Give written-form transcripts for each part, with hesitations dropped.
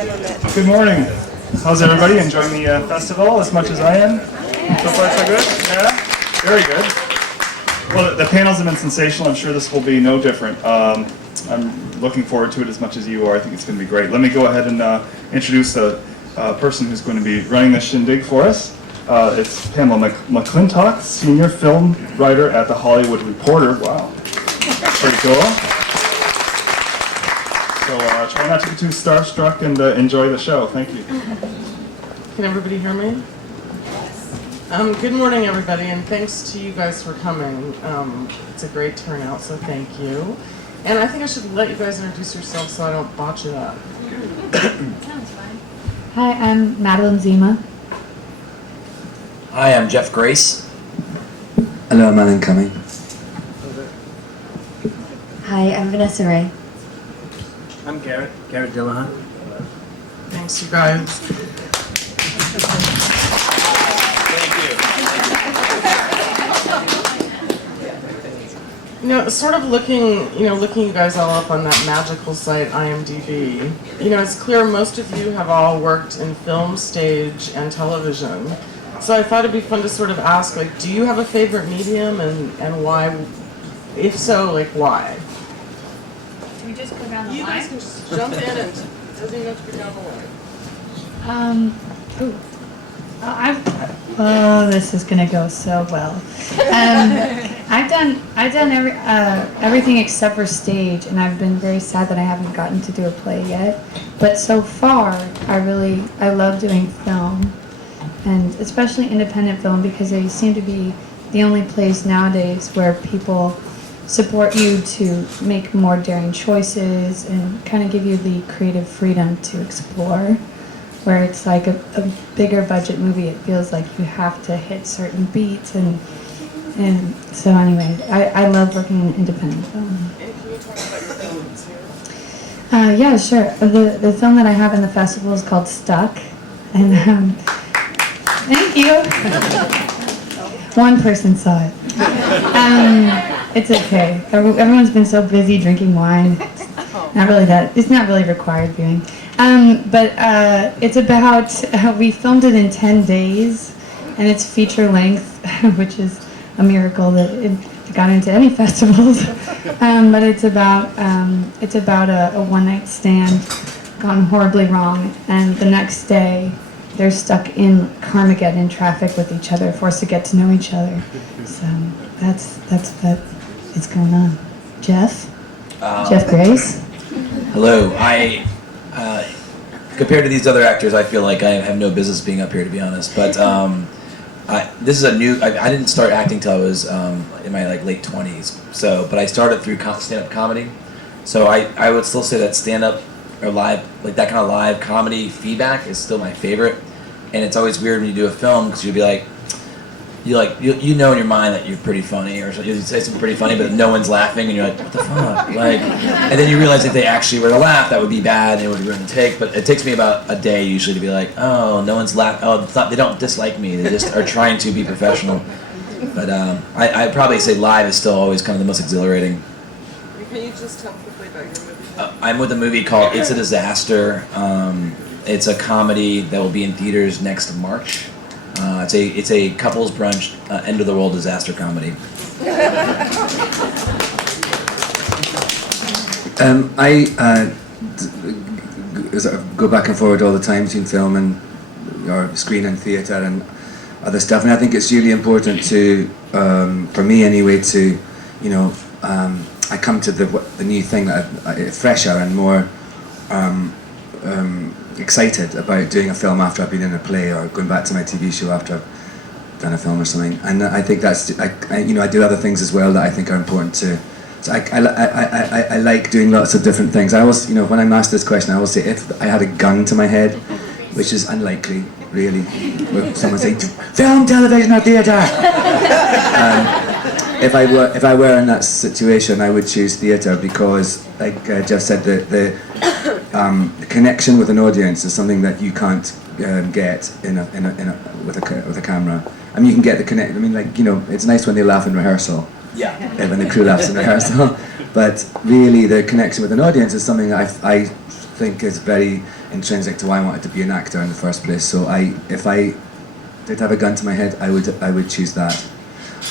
Good morning. How's everybody? Enjoying the festival as much as I am? So far so good? Yeah? Very good. Well, the panels have been sensational. I'm sure this will be no different. I'm looking forward to it as much as you are. I think it's going to be great. Let me go ahead and introduce the person who's going to be running this shindig for us. It's Pamela McClintock, senior film writer at The Hollywood Reporter. Wow. Pretty cool. So try not to be too starstruck and enjoy the show. Thank you. Can everybody hear me? Good morning, everybody, and thanks to you guys for coming. It's a great turnout, so thank you. And I think I should let you guys introduce yourselves so I don't botch it up. Sounds fine. Hi, I'm Madeline Zima. Hi, I'm Jeff Grace. Hello, I'm Alan Cumming. Hi, I'm Vanessa Ray. I'm Garret Dillahunt. Thanks, you guys. You know, sort of looking you guys all up on that magical site, IMDb. You know, it's clear most of you have all worked in film, stage, and television. So I thought it'd be fun to sort of ask, like, do you have a favorite medium, and why? If so, like, why? Can we just go down the You line? guys can just jump in and it doesn't even have to be down the line. This is gonna go so well. I've done everything except for stage, and I've been very sad that I haven't gotten to do a play yet. But so far, I love doing film, and especially independent film, because they seem to be the only place nowadays where people support you to make more daring choices and kind of give you the creative freedom to explore. Where it's like a bigger budget movie, it feels like you have to hit certain beats, and so anyway, I love working in independent film. And can you talk about your films here? Yeah, sure. The film that I have in the festival is called Stuck, and thank you. One person saw it. It's okay. Everyone's been so busy drinking wine. It's not really required viewing. But it's about, we filmed it in 10 days, and it's feature length, which is a miracle that it got into any festivals. But it's about a one-night stand gone horribly wrong, and the next day they're stuck in Carmageddon traffic with each other, forced to get to know each other. So that's what is going on. Jeff Grace. Hello. Compared to these other actors, I feel like I have no business being up here, to be honest. But this is a new. I didn't start acting till I was in my late 20s. So, but I started through stand-up comedy. So I would still say that stand-up or live, like that kind of live comedy feedback, is still my favorite. And it's always weird when you do a film, because you'll be like, you know in your mind that you're pretty funny, or you say something pretty funny, but no one's laughing, and you're like, what the fuck? And then you realize if they actually were to laugh, that would be bad, and it would ruin the take. But it takes me about a day usually to be like, oh, no one's laughing. Oh, it's not, they don't dislike me. They just are trying to be professional. But I'd probably say live is still always kind of the most exhilarating. Can you just tell quickly about your movie? I'm with a movie called It's a Disaster. It's a comedy that will be in theaters next March. It's a couples brunch, end of the world disaster comedy. I go back and forward all the time between film and or screen and theatre and other stuff, and I think it's really important to, for me anyway, to, I come to the new thing that fresher and more excited about doing a film after I've been in a play, or going back to my TV show after I've done a film or something. And I think that's, I do other things as well that I think are important too. So I like doing lots of different things. I always, when I'm asked this question, I always say, if I had a gun to my head, which is unlikely, really. Someone say, film, television, or theatre. If I were in that situation, I would choose theatre, because, like Jeff said, the connection with an audience is something that you can't get with a camera. I mean, you can get the connect. I mean, it's nice when they laugh in rehearsal. Yeah. When the crew laughs in rehearsal, but really the connection with an audience is something that I think is very intrinsic to why I wanted to be an actor in the first place. So if I did have a gun to my head, I would choose that.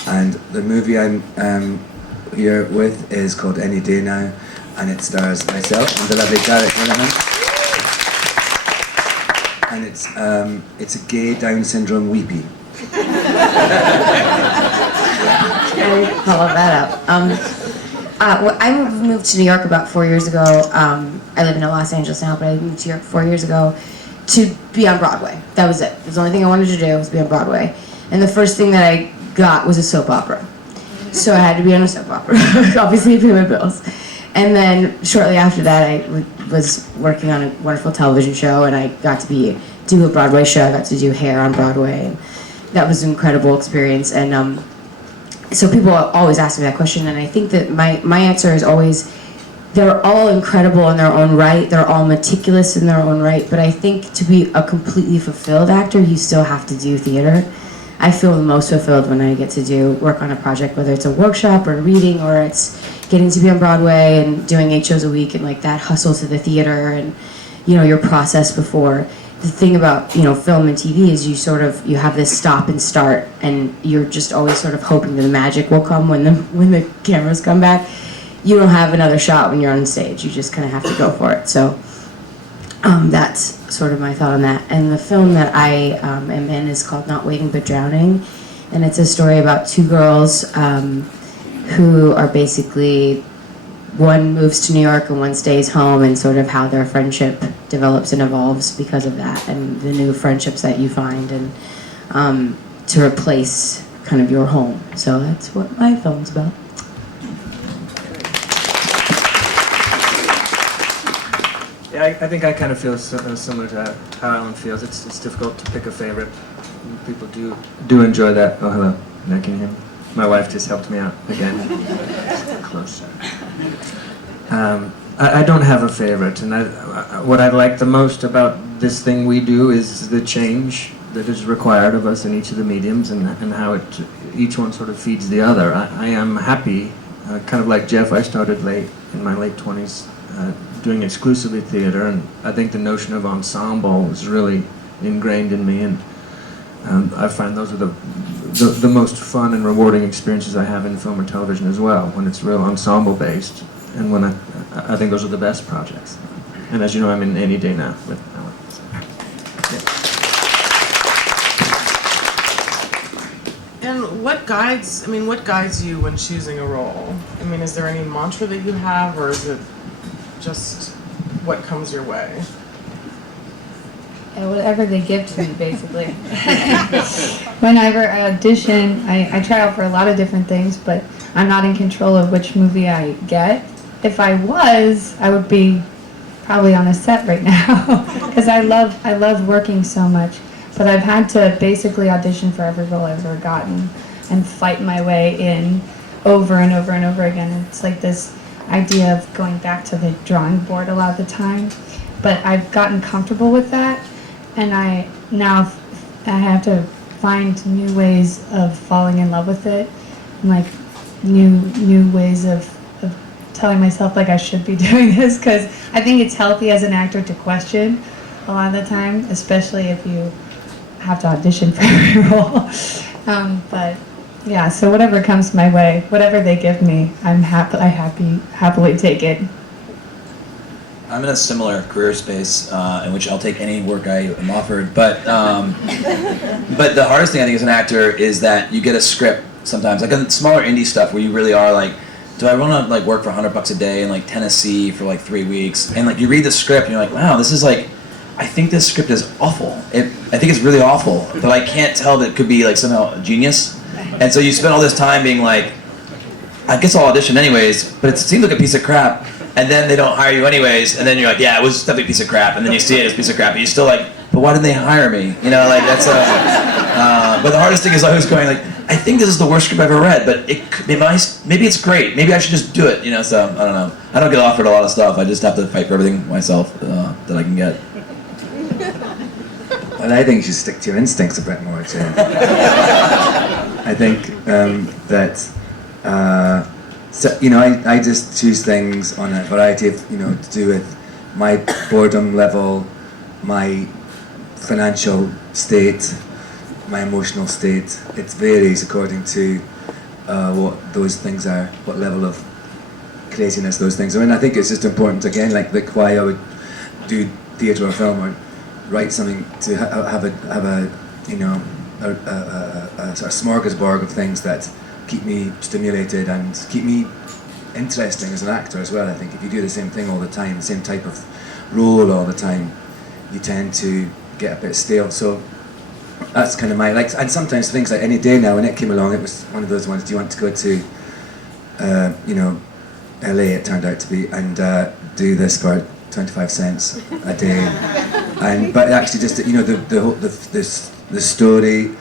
And the movie I'm here with is called Any Day Now, and it stars myself and the lovely Garret Dillahunt. And it's a gay Down syndrome weepy. I follow that up. I moved to New York about 4 years ago. I live in Los Angeles now, but I moved to New York 4 years ago to be on Broadway. That was it. It was the only thing I wanted to do was be on Broadway. And the first thing that I got was a soap opera. So I had to be on a soap opera, obviously to pay my bills. And then shortly after that, I was working on a wonderful television show, and I got to do a Broadway show. I got to do hair on Broadway. And that was an incredible experience. And so people always ask me that question, and I think that my answer is always, they're all incredible in their own right. They're all meticulous in their own right. But I think to be a completely fulfilled actor, you still have to do theater. I feel the most fulfilled when I get to work on a project, whether it's a workshop or reading, or it's getting to be on Broadway and doing 8 shows a week, and like that hustle to the theater, and your process before. The thing about film and TV is you have this stop and start, and you're just always sort of hoping that the magic will come when the cameras come back. You don't have another shot when you're on stage. You just kind of have to go for it. So that's sort of my thought on that. And the film that I am in is called Not Waiting But Drowning, and it's a story about 2 girls who are basically, one moves to New York and one stays home, and sort of how their friendship develops and evolves because of that, and the new friendships that you find, and to replace kind of your home. So that's what my film's about. Yeah, I think I kind of feel similar to how Alan feels. It's difficult to pick a favorite. People do enjoy that. Oh, hello. Now can you hear me? My wife just helped me out again. Close. I don't have a favorite, and what I like the most about this thing we do is the change that is required of us in each of the mediums, and how each one sort of feeds the other. I am happy, kind of like Jeff. I started in my late 20s, doing exclusively theater, and I think the notion of ensemble is really ingrained in me, and I find those are the most fun and rewarding experiences I have in film or television as well, when it's real ensemble based, and when I think those are the best projects. And as you know, I'm in Any Day Now with Alan. And what guides you when choosing a role? I mean, is there any mantra that you have, or is it just what comes your way? Whatever they give to me, basically. Whenever I audition, I try out for a lot of different things, but I'm not in control of which movie I get. If I was, I would be probably on a set right now, because I love working so much. But I've had to basically audition for every role I've ever gotten and fight my way in over and over and over again. And it's like this idea of going back to the drawing board a lot of the time. But I've gotten comfortable with that, and I have to find new ways of falling in love with it, and like new ways of telling myself like I should be doing this, because I think it's healthy as an actor to question a lot of the time, especially if you have to audition for every role. But yeah, so whatever comes my way, whatever they give me, I happily take it. I'm in a similar career space in which I'll take any work I am offered, but the hardest thing I think as an actor is that you get a script sometimes, like in smaller indie stuff where you really are like, do I want to like work for $100 a day in like Tennessee for like 3 weeks, and like you read the script and you're like, wow, this is like, I think this script is awful. I think it's really awful, but I can't tell that it could be like somehow a genius, and so you spend all this time being like, I guess I'll audition anyways, but it seems like a piece of crap. And then they don't hire you anyways, and then you're like, yeah, it was definitely a piece of crap, and then you see it as a piece of crap, and you're still like, but why didn't they hire me? You know, like that's but the hardest thing is always going like, I think this is the worst script I've ever read, but maybe it's great, maybe I should just do it, you know, so I don't know. I don't get offered a lot of stuff, I just have to fight for everything myself that I can get. And I think you should stick to your instincts a bit more too. I think that so, you know, I just choose things on a variety of, you know, to do with my boredom level, my financial state, my emotional state. It varies according to what those things are, what level of craziness those things are. And I think it's just important, again, like why I would do theatre or film or write something to have a you know, a sort of smorgasbord of things that keep me stimulated and keep me interesting as an actor as well. I think if you do the same thing all the time, the same type of role all the time, you tend to get a bit stale. So that's kind of my, like, and sometimes things like Any Day Now, when it came along, it was one of those ones, do you want to go to, you know, LA it turned out to be, and do this for 25 cents a day. And but actually just, you know, the story,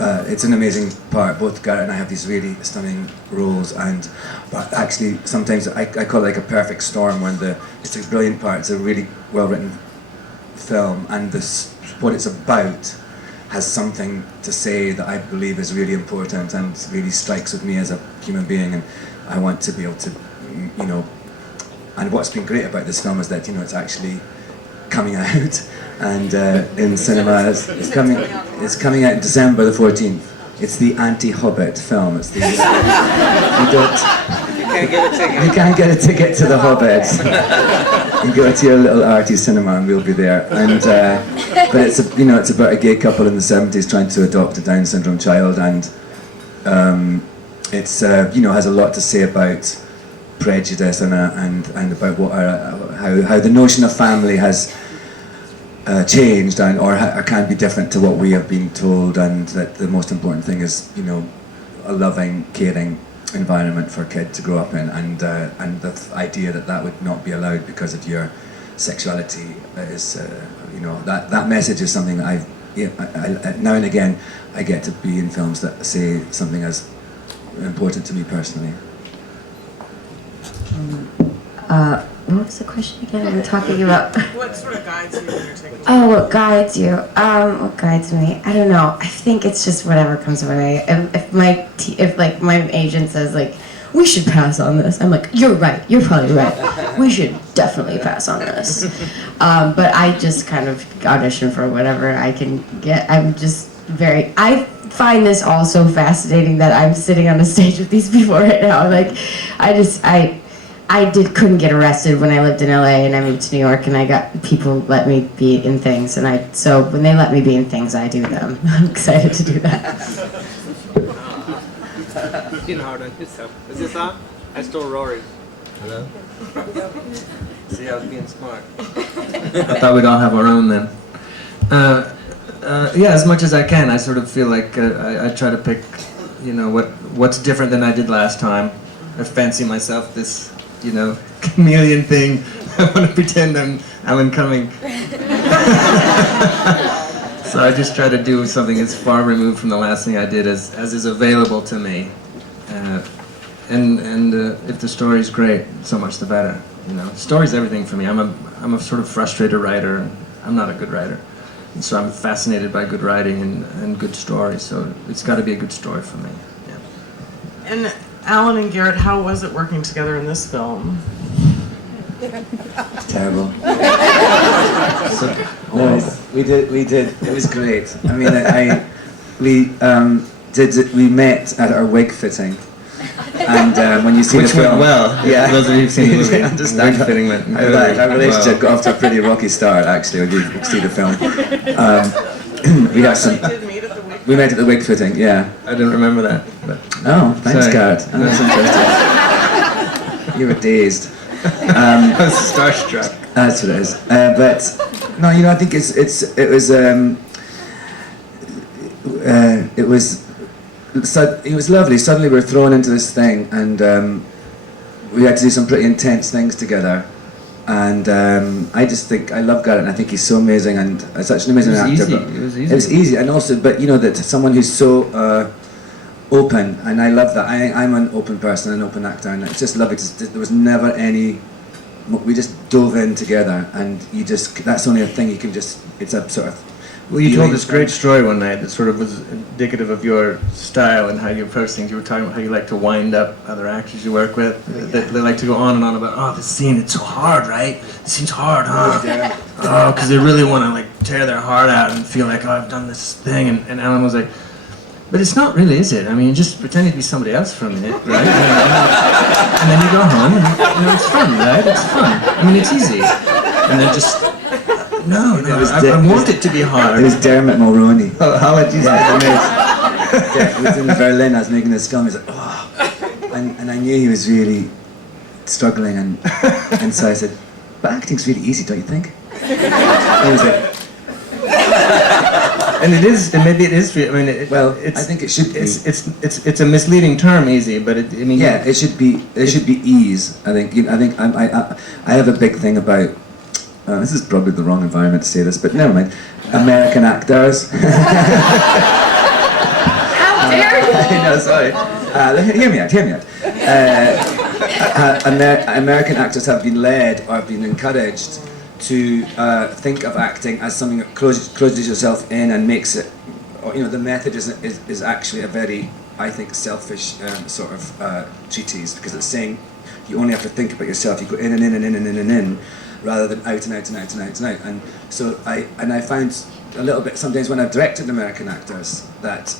it's an amazing part. Both Garret and I have these really stunning roles, but actually sometimes I call it like a perfect storm when it's a brilliant part, it's a really well written film, and what it's about has something to say that I believe is really important and really strikes with me as a human being, and I want to be able to, you know, and what's been great about this film is that, you know, it's actually coming out and in cinemas. It's coming out December the 14th. It's the anti-Hobbit film. It's the you can't get a ticket to the Hobbit. You go to your little arty cinema and we'll be there. And but it's it's about a gay couple in the 70s trying to adopt a Down syndrome child, and it's has a lot to say about prejudice and about what how the notion of family has changed or can be different to what we have been told, and that the most important thing is, you know, a loving, caring environment for a kid to grow up in, and the idea that would not be allowed because of your sexuality is that message is something that I now and again I get to be in films that say something as important to me personally. What was the question again? We're talking about. What sort of guides you when you're taking? Oh, what guides you? What guides me? I don't know. I think it's just whatever comes my way. If my agent says like, we should pass on this, I'm like, you're right. You're probably right. We should definitely pass on this. But I just kind of audition for whatever I can get. I find this all so fascinating that I'm sitting on a stage with these people right now. Like, couldn't get arrested when I lived in LA, and I moved to New York, and I got people let me be in things, and so when they let me be in things, I do them. I'm excited to do that. Being hard on yourself. Is this on? I stole Rory's. Hello? See, I was being smart. I thought we'd all have our own then. Yeah, as much as I can. I sort of feel like I try to pick, you know, what's different than I did last time. I fancy myself this, you know, chameleon thing. I want to pretend I'm Alan Cumming. So I just try to do something as far removed from the last thing I did as is available to me. And if the story's great, so much the better. You know, story's everything for me. I'm a sort of frustrated writer, and I'm not a good writer. And so I'm fascinated by good writing and good stories. So it's got to be a good story for me. Yeah. And Alan and Garret, how was it working together in this film? Terrible. We did. It was great. I mean, we met at our wig fitting, and when you see Which the film, went well. Yeah, Those of you who've seen the movie, you understand wig fitting went our relationship well. got off to a pretty rocky start. Actually, when you see the film, we had some. did meet at the wig. We met at the wig fitting. Yeah. I didn't remember that. But Oh, thanks, Sorry. Garret. Oh, that's interesting. You were dazed. I was starstruck. That's what it is. But no, you know, I think it was lovely. Suddenly we were thrown into this thing, and we had to do some pretty intense things together. And I just think I love Garret, and I think he's so amazing and such an amazing actor. Easy. But It was easy. It was easy, and also, but you know, that someone who's so open, and I love that. I'm an open person, an open actor, and it's just lovely. There was never any. We just dove in together, and that's only a thing you can just. It's a sort of Well, you told feeling this great story one night that sort of was indicative of your style and how you approach things. You were talking about how you like to wind up other actors you work with. They like to go on and on about, oh, this scene, it's so hard, right? This scene's hard, huh? Oh, because they really want to like tear their heart out and feel like, oh, I've done this thing. And Alan was like, but it's not really, is it? I mean, you're just pretending to be somebody else for a minute, right? And then you go home and it's fun, right? It's fun. I mean, it's easy. And then just... No, I want it to be hard. It was Dermot Mulroney. Oh, how would you say It was in Berlin. I was making this film. He's like, oh, and I knew he was really struggling, and so I said, but acting's really easy, don't you think? And he was like, and it is, and maybe it is. I mean, I think it should be. It's a misleading term, easy, but it, I mean, yeah, it should be ease. I think I have a big thing about. This is probably the wrong environment to say this, but never mind. American actors. How dare you? No, sorry. Hear me out. American actors have been led or have been encouraged to think of acting as something that closes yourself in and makes it. Or, the method is actually a very, I think, selfish sort of treatise, because it's saying you only have to think about yourself. You go in and in and in and in and in, rather than out and out and out and out and out. And so I found a little bit sometimes when I've directed American actors that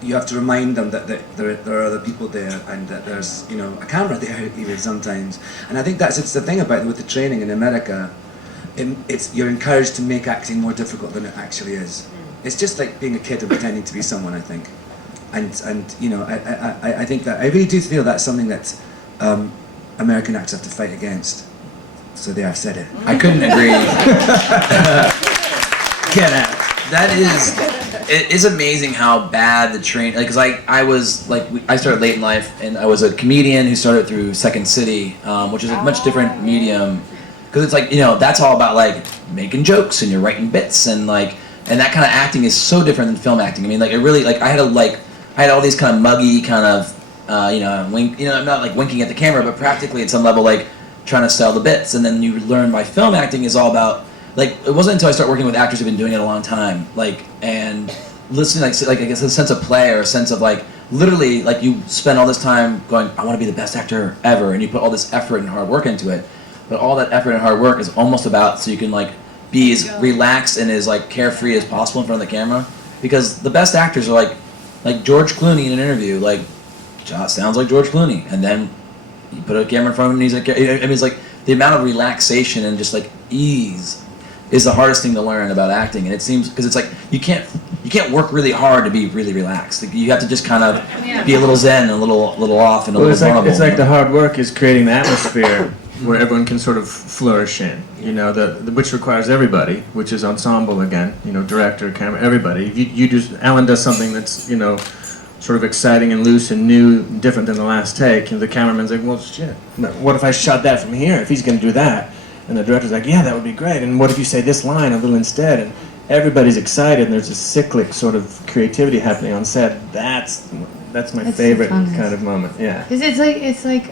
you have to remind them that there are other people there, and that there's a camera there even sometimes. And I think it's the thing about with the training in America. You're encouraged to make acting more difficult than it actually is. It's just like being a kid and pretending to be someone, I think. And I think that I really do feel that's something that American actors have to fight against. So there, I've said it. I couldn't agree. get out. It is amazing how bad the train. Because I started late in life, and I was a comedian who started through Second City, which is a much different medium. Because it's like that's all about like making jokes and you're writing bits and that kind of acting is so different than film acting. I mean, it really I had all these kind of muggy kind of wink. I'm not like winking at the camera, but practically at some level trying to sell the bits. And then you learn by film acting is all about it wasn't until I started working with actors who've been doing it a long time and listening I guess a sense of play or a sense of literally you spend all this time going, I want to be the best actor ever, and you put all this effort and hard work into it, but all that effort and hard work is almost about so you can be as relaxed and as carefree as possible in front of the camera, because the best actors are like George Clooney in an interview sounds like George Clooney, and then you put a camera in front of him and he's I mean, it's the amount of relaxation and just ease is the hardest thing to learn about acting. And it seems, because it's you can't work really hard to be really relaxed. You have to just kind of be a little zen, a little off, and a little vulnerable. It's the hard work is creating the atmosphere where everyone can sort of flourish in, which requires everybody, which is ensemble again, director, camera, everybody. Alan does something that's, sort of exciting and loose and new, different than the last take, and the cameraman's like, well, shit, what if I shot that from here, if he's going to do that? And the director's like, yeah, that would be great, and what if you say this line a little instead? And everybody's excited, and there's a cyclic sort of creativity happening on set. That's my favorite kind of moment, yeah. Because it's like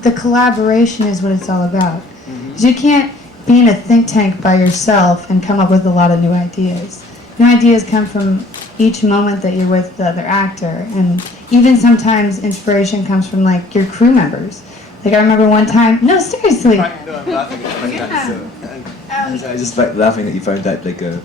the collaboration is what it's all about. Because you can't be in a think tank by yourself and come up with a lot of new ideas. New ideas come from each moment that you're with the other actor, and even sometimes inspiration comes from your crew members. I remember one time. No, seriously. No, I'm laughing at I was just laughing that you found that a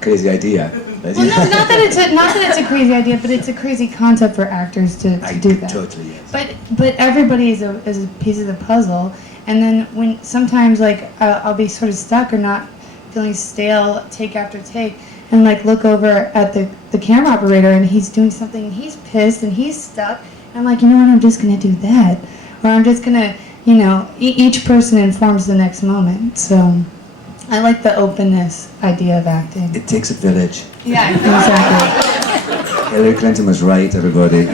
crazy idea. Well, no, not that it's a crazy idea, but it's a crazy concept for actors to do that. Totally, yes. But everybody is a piece of the puzzle, and then when sometimes I'll be sort of stuck or not feeling stale take after take, and look over at the camera operator and he's doing something and he's pissed and he's stuck, and I'm like, you know what, I'm just gonna do that, or I'm just gonna, each person informs the next moment. So I like the openness idea of acting. It takes a village. Yeah, exactly. Hillary Clinton was right, everybody.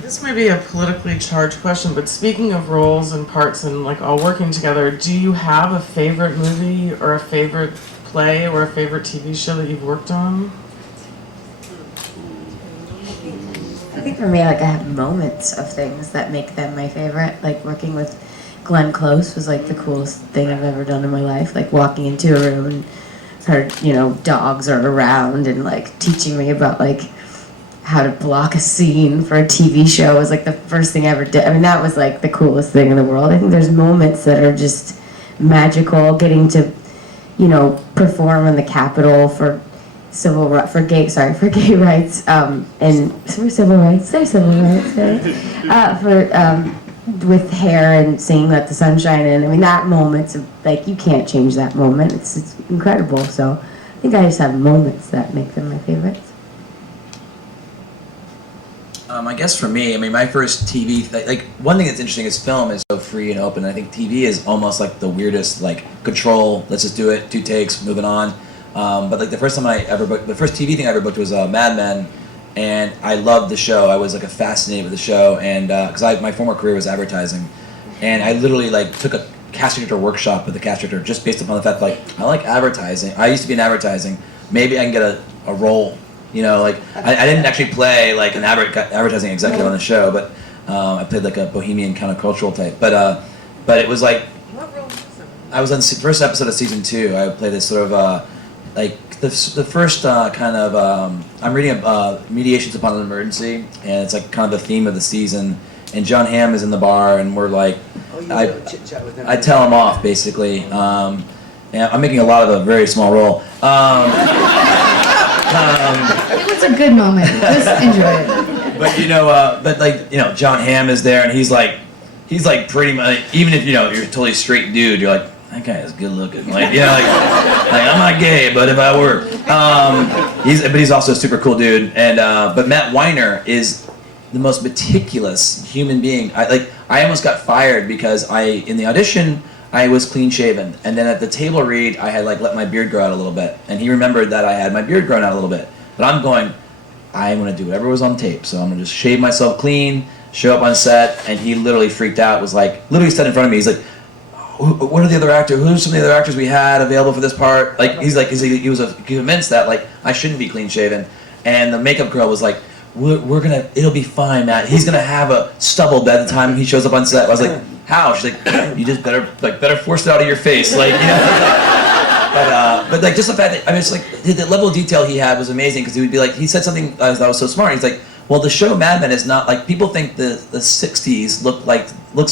This may be a politically charged question, but speaking of roles and parts and all working together, do you have a favorite movie or a favorite play or a favorite TV show that you've worked on? I think for me, I have moments of things that make them my favorite. Working with Glenn Close was like the coolest thing I've ever done in my life. Like walking into a room and her, you know, dogs are around and like teaching me about like how to block a scene for a TV show was like the first thing I ever did. I mean, that was like the coolest thing in the world. I think there's moments that are just magical. Getting to, you know, perform in the Capitol for gay rights, and for civil rights, there's civil rights, right? With hair and singing "Let the Sun Shine In." I mean, that moment's like, you can't change that moment. It's incredible. So I think I just have moments that make them my favorites. I guess for me, I mean, my first TV, like one thing that's interesting is film is so free and open. I think TV is almost like the weirdest, like control. Let's just do it, 2 takes, moving on. But like the first TV thing I ever booked was Mad Men, and I loved the show. I was like fascinated with the show, and because my former career was advertising, and I literally like took a cast director workshop with the cast director just based upon the fact like I like advertising. I used to be in advertising. Maybe I can get a role. You know, like I didn't actually play like an advertising executive on the show, but I played like a bohemian countercultural type. But it was like I was on the first episode of season 2. I played this sort of like the first kind of I'm reading Mediations Upon an Emergency, and it's like kind of the theme of the season. And John Hamm is in the bar, and we're like, I tell him off basically. And I'm making a lot of a very small role. It was a good moment. Just enjoy it. But John Hamm is there, and he's like pretty much, even if you're a totally straight dude, you're like, that guy is good looking. Like I'm not gay, but if I were, he's also a super cool dude. And but Matt Weiner is the most meticulous human being. I almost got fired because in the audition I was clean shaven, and then at the table read I had like let my beard grow out a little bit, and he remembered that I had my beard grown out a little bit. But I'm going, I'm gonna do whatever was on tape, so I'm gonna just shave myself clean, show up on set, and he literally freaked out. Was like literally stood in front of me. He's like, what are the other actors? Who's some of the other actors we had available for this part? Like he was convinced that like I shouldn't be clean shaven, and the makeup girl was like, it'll be fine, Matt. He's gonna have a stubble by the time he shows up on set. I was like, how? She's like, you just better force it out of your face, like, you know. But like just the fact that it's like the level of detail he had was amazing, because he would be like, he said something that was so smart. He's like, well, the show Mad Men is not like people think the 60s looks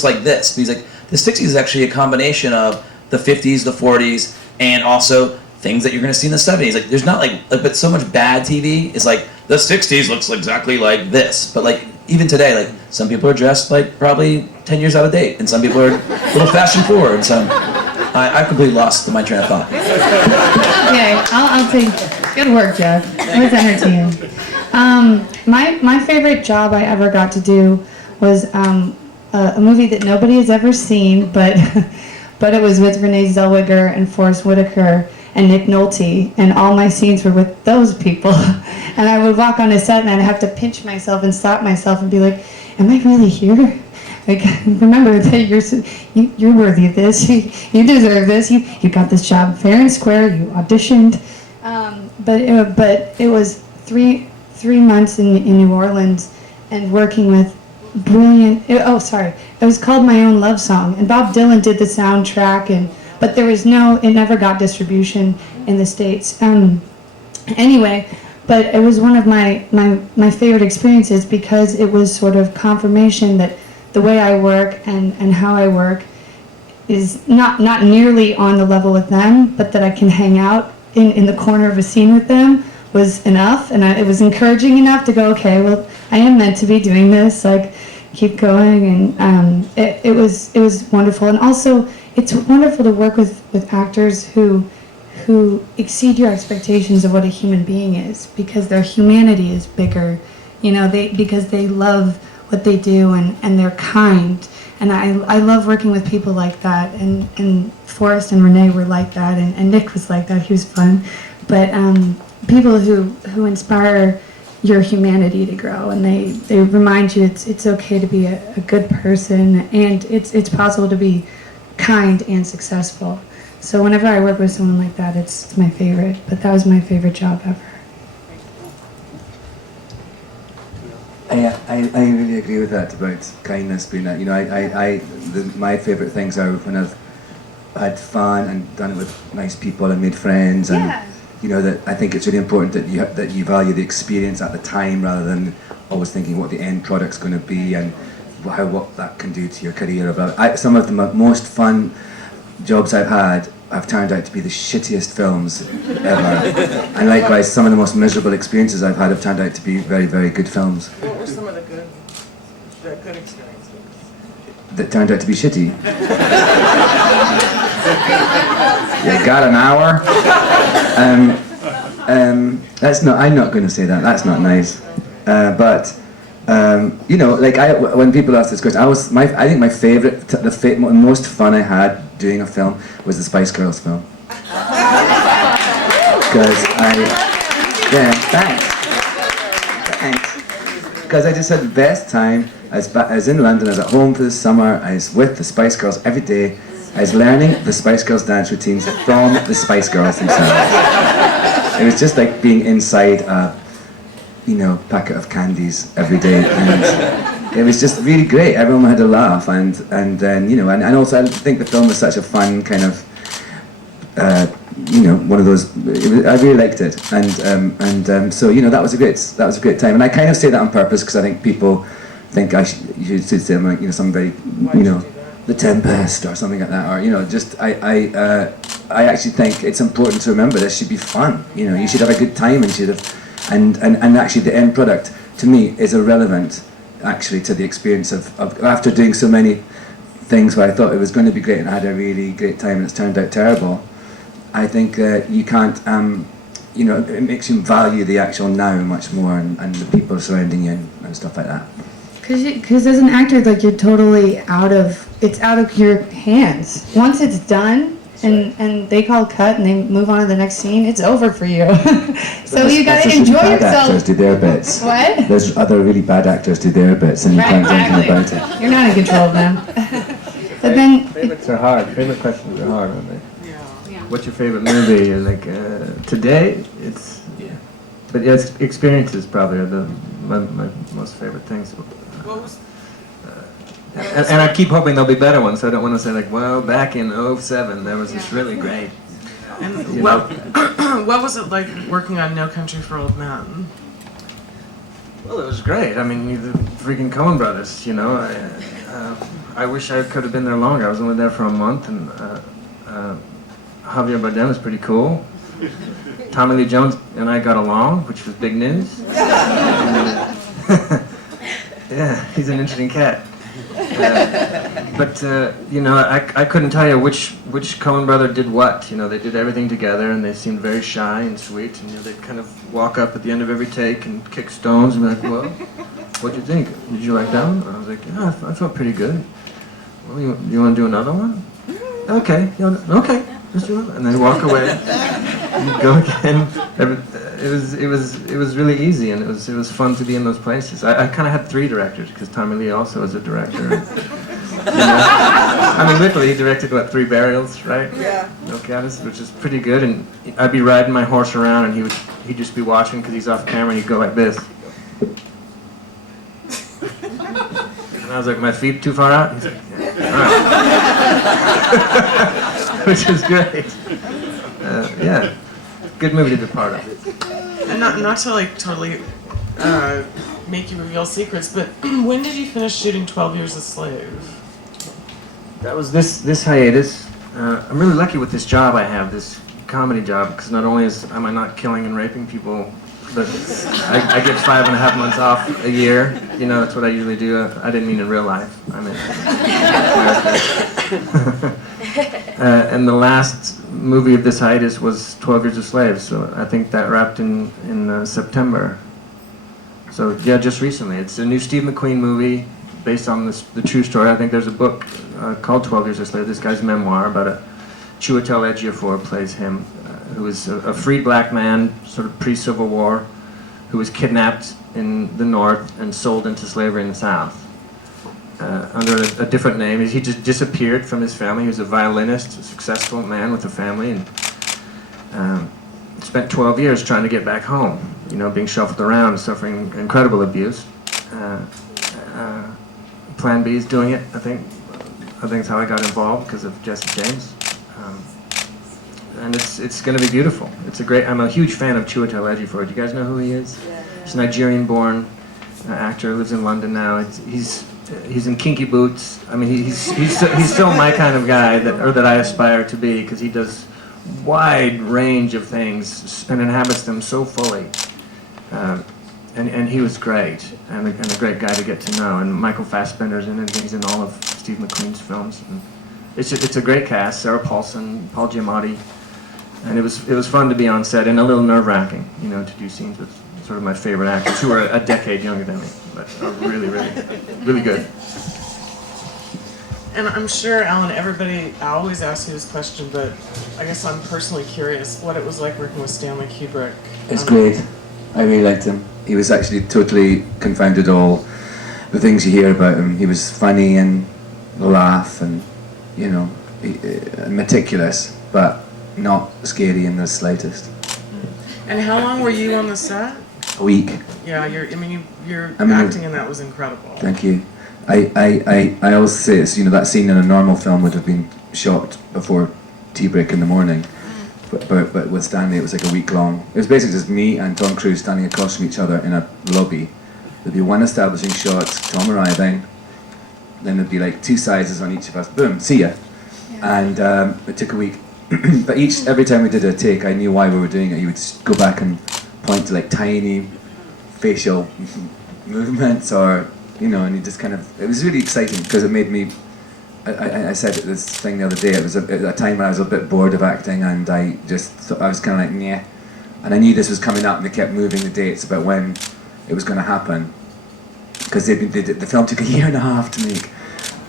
like this. But he's like, the 60s is actually a combination of the 50s, the 40s, and also things that you're going to see in the 70s. Like there's not but so much bad TV is like the 60s looks exactly like this, but like even today, like some people are dressed like probably 10 years out of date, and some people are a little fashion forward. So I completely lost my train of thought. Okay, I'll take. Good work, Jeff. It was entertaining. My favorite job I ever got to do was a movie that nobody has ever seen, but it was with Renee Zellweger and Forrest Whitaker and Nick Nolte, and all my scenes were with those people. And I would walk on a set and I'd have to pinch myself and slap myself and be like, am I really here? Like, remember that you're worthy of this. You deserve this. You got this job fair and square. You auditioned. But it was three months in New Orleans and working with brilliant. It was called My Own Love Song, and Bob Dylan did the soundtrack, but there was it never got distribution in the States. Anyway, but it was one of my favorite experiences, because it was sort of confirmation that the way I work and how I work is not nearly on the level with them, but that I can hang out in the corner of a scene with them was enough, and it was encouraging enough to go, okay, well, I am meant to be doing this, like, keep going, and it was wonderful. And also, it's wonderful to work with actors who exceed your expectations of what a human being is, because their humanity is bigger, because they love what they do, and they're kind. And I love working with people like that, and Forrest and Renee were like that, and Nick was like that. He was fun. But people who inspire your humanity to grow, and they remind you it's okay to be a good person, and it's possible to be kind and successful. So whenever I work with someone like that, it's my favorite. But that was my favorite job ever. Yeah. I really agree with that about kindness being that. You know, my favourite things are when I've had fun and done it with nice people and made friends, and you know, that I think it's really important that you value the experience at the time rather than always thinking what the end product's going to be and what that can do to your career. Some of the most fun jobs I've had have turned out to be the shittiest films ever, and likewise some of the most miserable experiences I've had have turned out to be very, very good films. What were some of the good experiences? That turned out to be shitty. You got an hour? That's not. I'm not going to say that. That's not nice. You know, like when people ask this question, I think my favourite, the most fun I had doing a film was the Spice Girls film. Because Because I just had the best time. I was in London, I was at home for the summer, I was with the Spice Girls every day. I was learning the Spice Girls dance routines from the Spice Girls themselves. It was just like being inside a, you know, packet of candies every day, and it was just really great. Everyone had a laugh, and then, you know, and also I think the film was such a fun kind of, you know, one of those. I really liked it, and so, you know, that was a great time, and I kind of say that on purpose because I think people think you should say, like, you know, some very, you know, The Tempest or something like that, or, you know, just I actually think it's important to remember this should be fun. You know, you should have a good time, and actually the end product to me is irrelevant actually to the experience of after doing so many things where I thought it was going to be great and I had a really great time and it's turned out terrible. I think you can't, you know, it makes you value the actual now much more, and the people surrounding you and stuff like that. Because as an actor, like, you're totally it's out of your hands. Once it's done, and they call cut and they move on to the next scene, it's over for you. So you gotta enjoy yourself. Bad actors do their bits. What? There's other really bad actors do their bits, and you can't do anything about it. You're not in control of them. But then, Favorites are hard. Favorite questions are hard, aren't they? Yeah. What's your favorite movie? You're like, today, it's... Yeah. But yeah, experiences probably are my most favorite things. What was? And I keep hoping there'll be better ones, so I don't want to say like, well, back in '07 there was this really great. And what was it like working on No Country for Old Men? Well, it was great. I mean, the freaking Coen brothers, you know. I wish I could have been there longer. I was only there for a month, and Javier Bardem was pretty cool. Tommy Lee Jones and I got along, which was big news. Yeah, he's an interesting cat. But you know, I couldn't tell you which Coen brother did what. You know, they did everything together, and they seemed very shy and sweet. And, you know, they'd kind of walk up at the end of every take and kick stones and be like, "Well, what'd you think? Did you like that one?" And I was like, "Yeah, I felt pretty good." "Well, you want to do another one?" "Okay, okay, let's do it." And then walk away. And go again. It was really easy, and it was fun to be in those places. I kind of had 3 directors because Tommy Lee also is a director. You know? I mean, literally, he directed 3 Burials, right? Yeah. No Caddis, which is pretty good. And I'd be riding my horse around, and he'd just be watching because he's off camera, and he'd go like this. And I was like, "My feet too far out?" He's like, "Yeah. All right." Which is great. Yeah. Good movie to be part of. And not to like totally make you reveal secrets, but when did you finish shooting 12 Years a Slave? That was this hiatus. I'm really lucky with this job I have, this comedy job, because not only am I not killing and raping people, but I get 5.5 months off a year. You know, that's what I usually do. I didn't mean in real life. I mean. And the last movie of this hiatus was 12 Years a Slave, so I think that wrapped in September. So yeah, just recently. It's a new Steve McQueen movie based on the true story. I think there's a book called 12 Years a Slave, this guy's memoir about a Chiwetel Ejiofor plays him, who was a freed black man, sort of pre-Civil War, who was kidnapped in the North and sold into slavery in the South. Under a different name. He just disappeared from his family. He was a violinist, a successful man with a family, and spent 12 years trying to get back home, you know, being shuffled around, suffering incredible abuse. Plan B is doing it. I think it's how I got involved because of Jesse James. And it's going to be beautiful. It's a great. I'm a huge fan of Chiwetel Ejiofor. Do you guys know who he is? Yeah. He's a Nigerian-born actor. Lives in London now. He's in Kinky Boots. I mean, he's still my kind of guy that I aspire to be because he does wide range of things and inhabits them so fully. And he was great and a great guy to get to know. And Michael Fassbender's in it. He's in all of Steve McQueen's films. And it's a great cast. Sarah Paulson, Paul Giamatti. And it was fun to be on set and a little nerve-wracking, to do scenes with sort of my favorite actors who are a decade younger than me, but are really, really, really good. And I'm sure, Alan, I always ask you this question, but I guess I'm personally curious what it was like working with Stanley Kubrick. It's great. I really liked him. He was actually totally confounded all the things you hear about him. He was funny and laugh and, meticulous, but not scary in the slightest. And how long were you on the set? A week. Yeah, your acting in that was incredible. Thank you. I always say it's, that scene in a normal film would have been shot before tea break in the morning. But with Stanley it was like a week long. It was basically just me and Tom Cruise standing across from each other in a lobby. There'd be one establishing shot, Tom arriving, then there'd be like 2 sizes on each of us, boom, see ya. And it took a week. But every time we did a take, I knew why we were doing it. He would go back and point to like tiny facial movements, or and he just kind of. It was really exciting because it made me. I said this thing the other day. It was a time when I was a bit bored of acting, and I just thought, I was kind of like, yeah. And I knew this was coming up, and they kept moving the dates about when it was going to happen, because the film took a year and a half to make,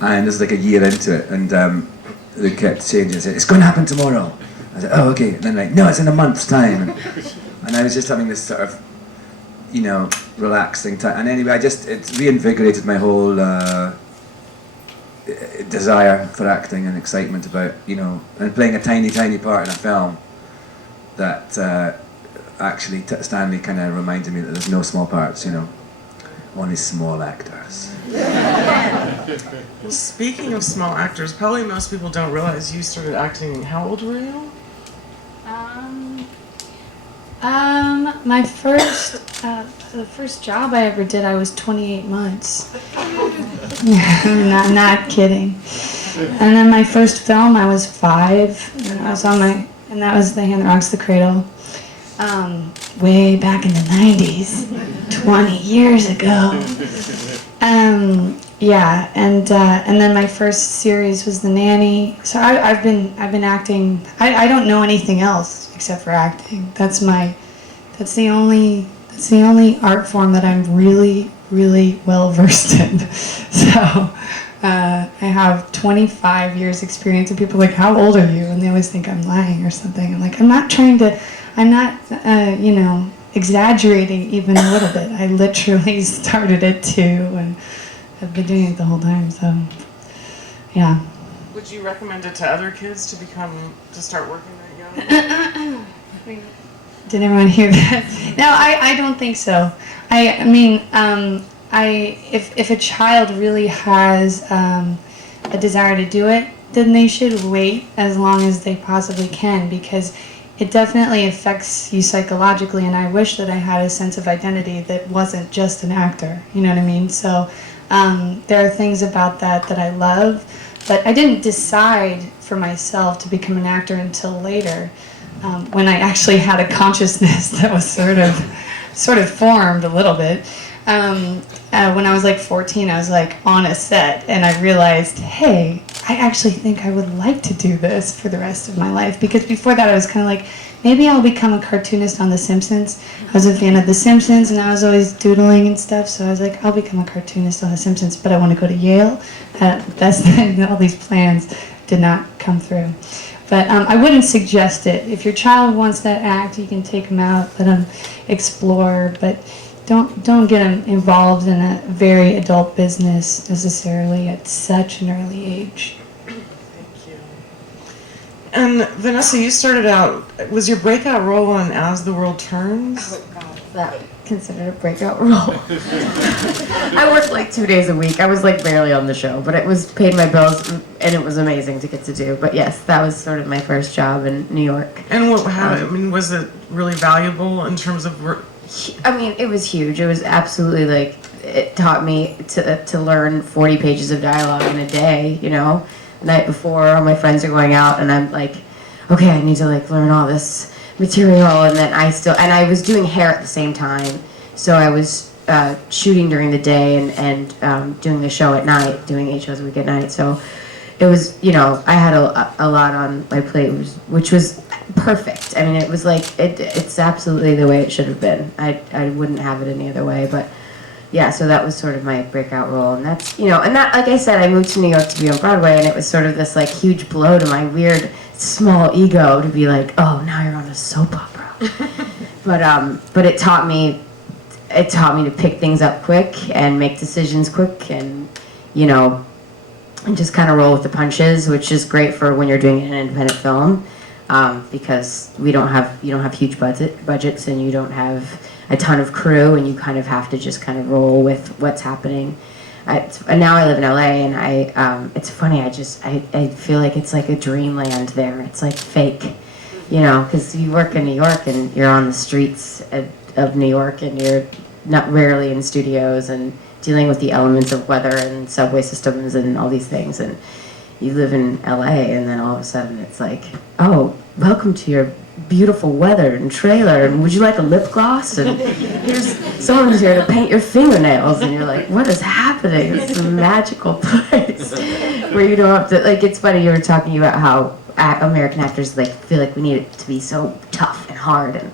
and this was like a year into it, and. They kept changing and said, it's going to happen tomorrow. I said, oh, okay. And then like, no, it's in a month's time. And I was just having this sort of, relaxing time. And anyway, it reinvigorated my whole desire for acting and excitement about, and playing a tiny, tiny part in a film that actually Stanley kind of reminded me that there's no small parts, only small actors. Well, speaking of small actors, probably most people don't realize you started acting. How old were you? My the first job I ever did, I was 28 months. not kidding. And then my first film, I was 5, and I was and that was The Hand That Rocks the Cradle. Way back in the 90s, 20 years ago. Yeah, and then my first series was The Nanny. So I've been acting. I don't know anything else except for acting. That's the only art form that I'm really, really well versed in. So I have 25 years experience, and people are like, how old are you? And they always think I'm lying or something. I'm like, I'm not exaggerating even a little bit. I literally started at 2 and I've been doing it the whole time, so yeah. Would you recommend it to other kids to start working that young? Did everyone hear that? No, I don't think so. I mean, if a child really has a desire to do it, then they should wait as long as they possibly can, because it definitely affects you psychologically, and I wish that I had a sense of identity that wasn't just an actor, you know what I mean? So there are things about that I love, but I didn't decide for myself to become an actor until later, when I actually had a consciousness that was sort of formed a little bit. When I was like 14, I was like on a set, and I realized, hey, I actually think I would like to do this for the rest of my life, because before that I was kind of like, maybe I'll become a cartoonist on The Simpsons. I was a fan of The Simpsons, and I was always doodling and stuff, so I was like, I'll become a cartoonist on The Simpsons, but I want to go to Yale. All these plans did not come through. But I wouldn't suggest it. If your child wants to act, you can take them out, let them explore, but don't get them involved in a very adult business necessarily at such an early age. Thank you. And Vanessa, you started out, was your breakout role on As the World Turns? Oh God, that consider it a breakout role. I worked like 2 days a week. I was like barely on the show, but it was paid my bills and it was amazing to get to do. But yes, that was sort of my first job in New York. And was it really valuable in terms of work? I mean, it was huge. It was absolutely like, it taught me to learn 40 pages of dialogue in a day, you know? The night before, all my friends are going out and I'm like, okay, I need to like learn all this material, and then I was doing hair at the same time, so I was shooting during the day and doing the show at night, doing 8 shows a week at night, so it was, you know, I had a lot on my plate, which was perfect. I mean, it was like, it's absolutely the way it should have been. I wouldn't have it any other way, but yeah, so that was sort of my breakout role, and that's, you know, and that, like I said, I moved to New York to be on Broadway, and it was sort of this like huge blow to my weird small ego to be like, oh, now you're on a soap opera. but it taught me to pick things up quick and make decisions quick, and you know, and just kind of roll with the punches, which is great for when you're doing an independent film, because you don't have huge budgets, and you don't have a ton of crew, and you kind of have to just kind of roll with what's happening. And now I live in LA, and it's funny, I feel like it's like a dreamland there. It's like fake, you know, because you work in New York and you're on the streets of New York, and you're not rarely in studios and dealing with the elements of weather and subway systems and all these things. And you live in LA, and then all of a sudden it's like, oh, welcome to your beautiful weather and trailer, and would you like a lip gloss, and here's someone's here to paint your fingernails, and you're like, what is happening? It's a magical place where you don't have to, like, it's funny, you were talking about how American actors like feel like we need it to be so tough and hard, and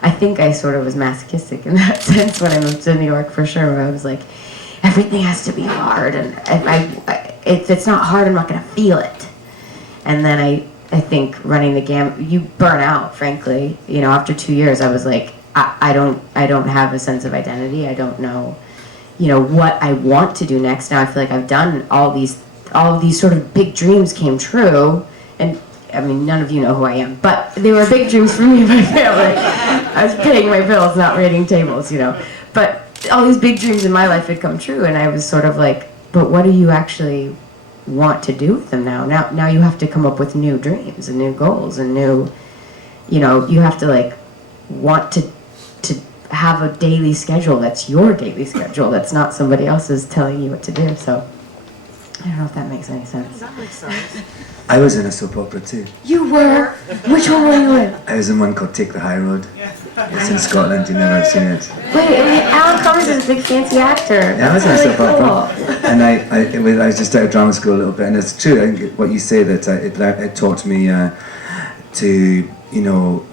I think I sort of was masochistic in that sense when I moved to New York, for sure, where I was like, everything has to be hard, and if it's not hard, I'm not going to feel it. And then I think running the gamut, you burn out, frankly. You know, after 2 years, I was like, I don't have a sense of identity. I don't know, you know, what I want to do next. Now I feel like I've done all of these sort of big dreams came true, and I mean, none of you know who I am, but they were big dreams for me and my family. I was paying my bills, not waiting tables, you know. But all these big dreams in my life had come true, and I was sort of like, but what do you actually want to do with them now? Now you have to come up with new dreams and new goals and new, you know, you have to like want to have a daily schedule that's your daily schedule, that's not somebody else's telling you what to do. So I don't know if that makes any sense. That makes sense. I was in a soap opera too. You were? Which one were you in? I was in one called Take the High Road. It's in Scotland, you've never seen it. Wait, I mean, Alan Cumming is a big fancy actor. Yeah, I was in a That's soap really opera. And I was just out of drama school a little bit, and it's true, I think what you say, that it taught me to, you know,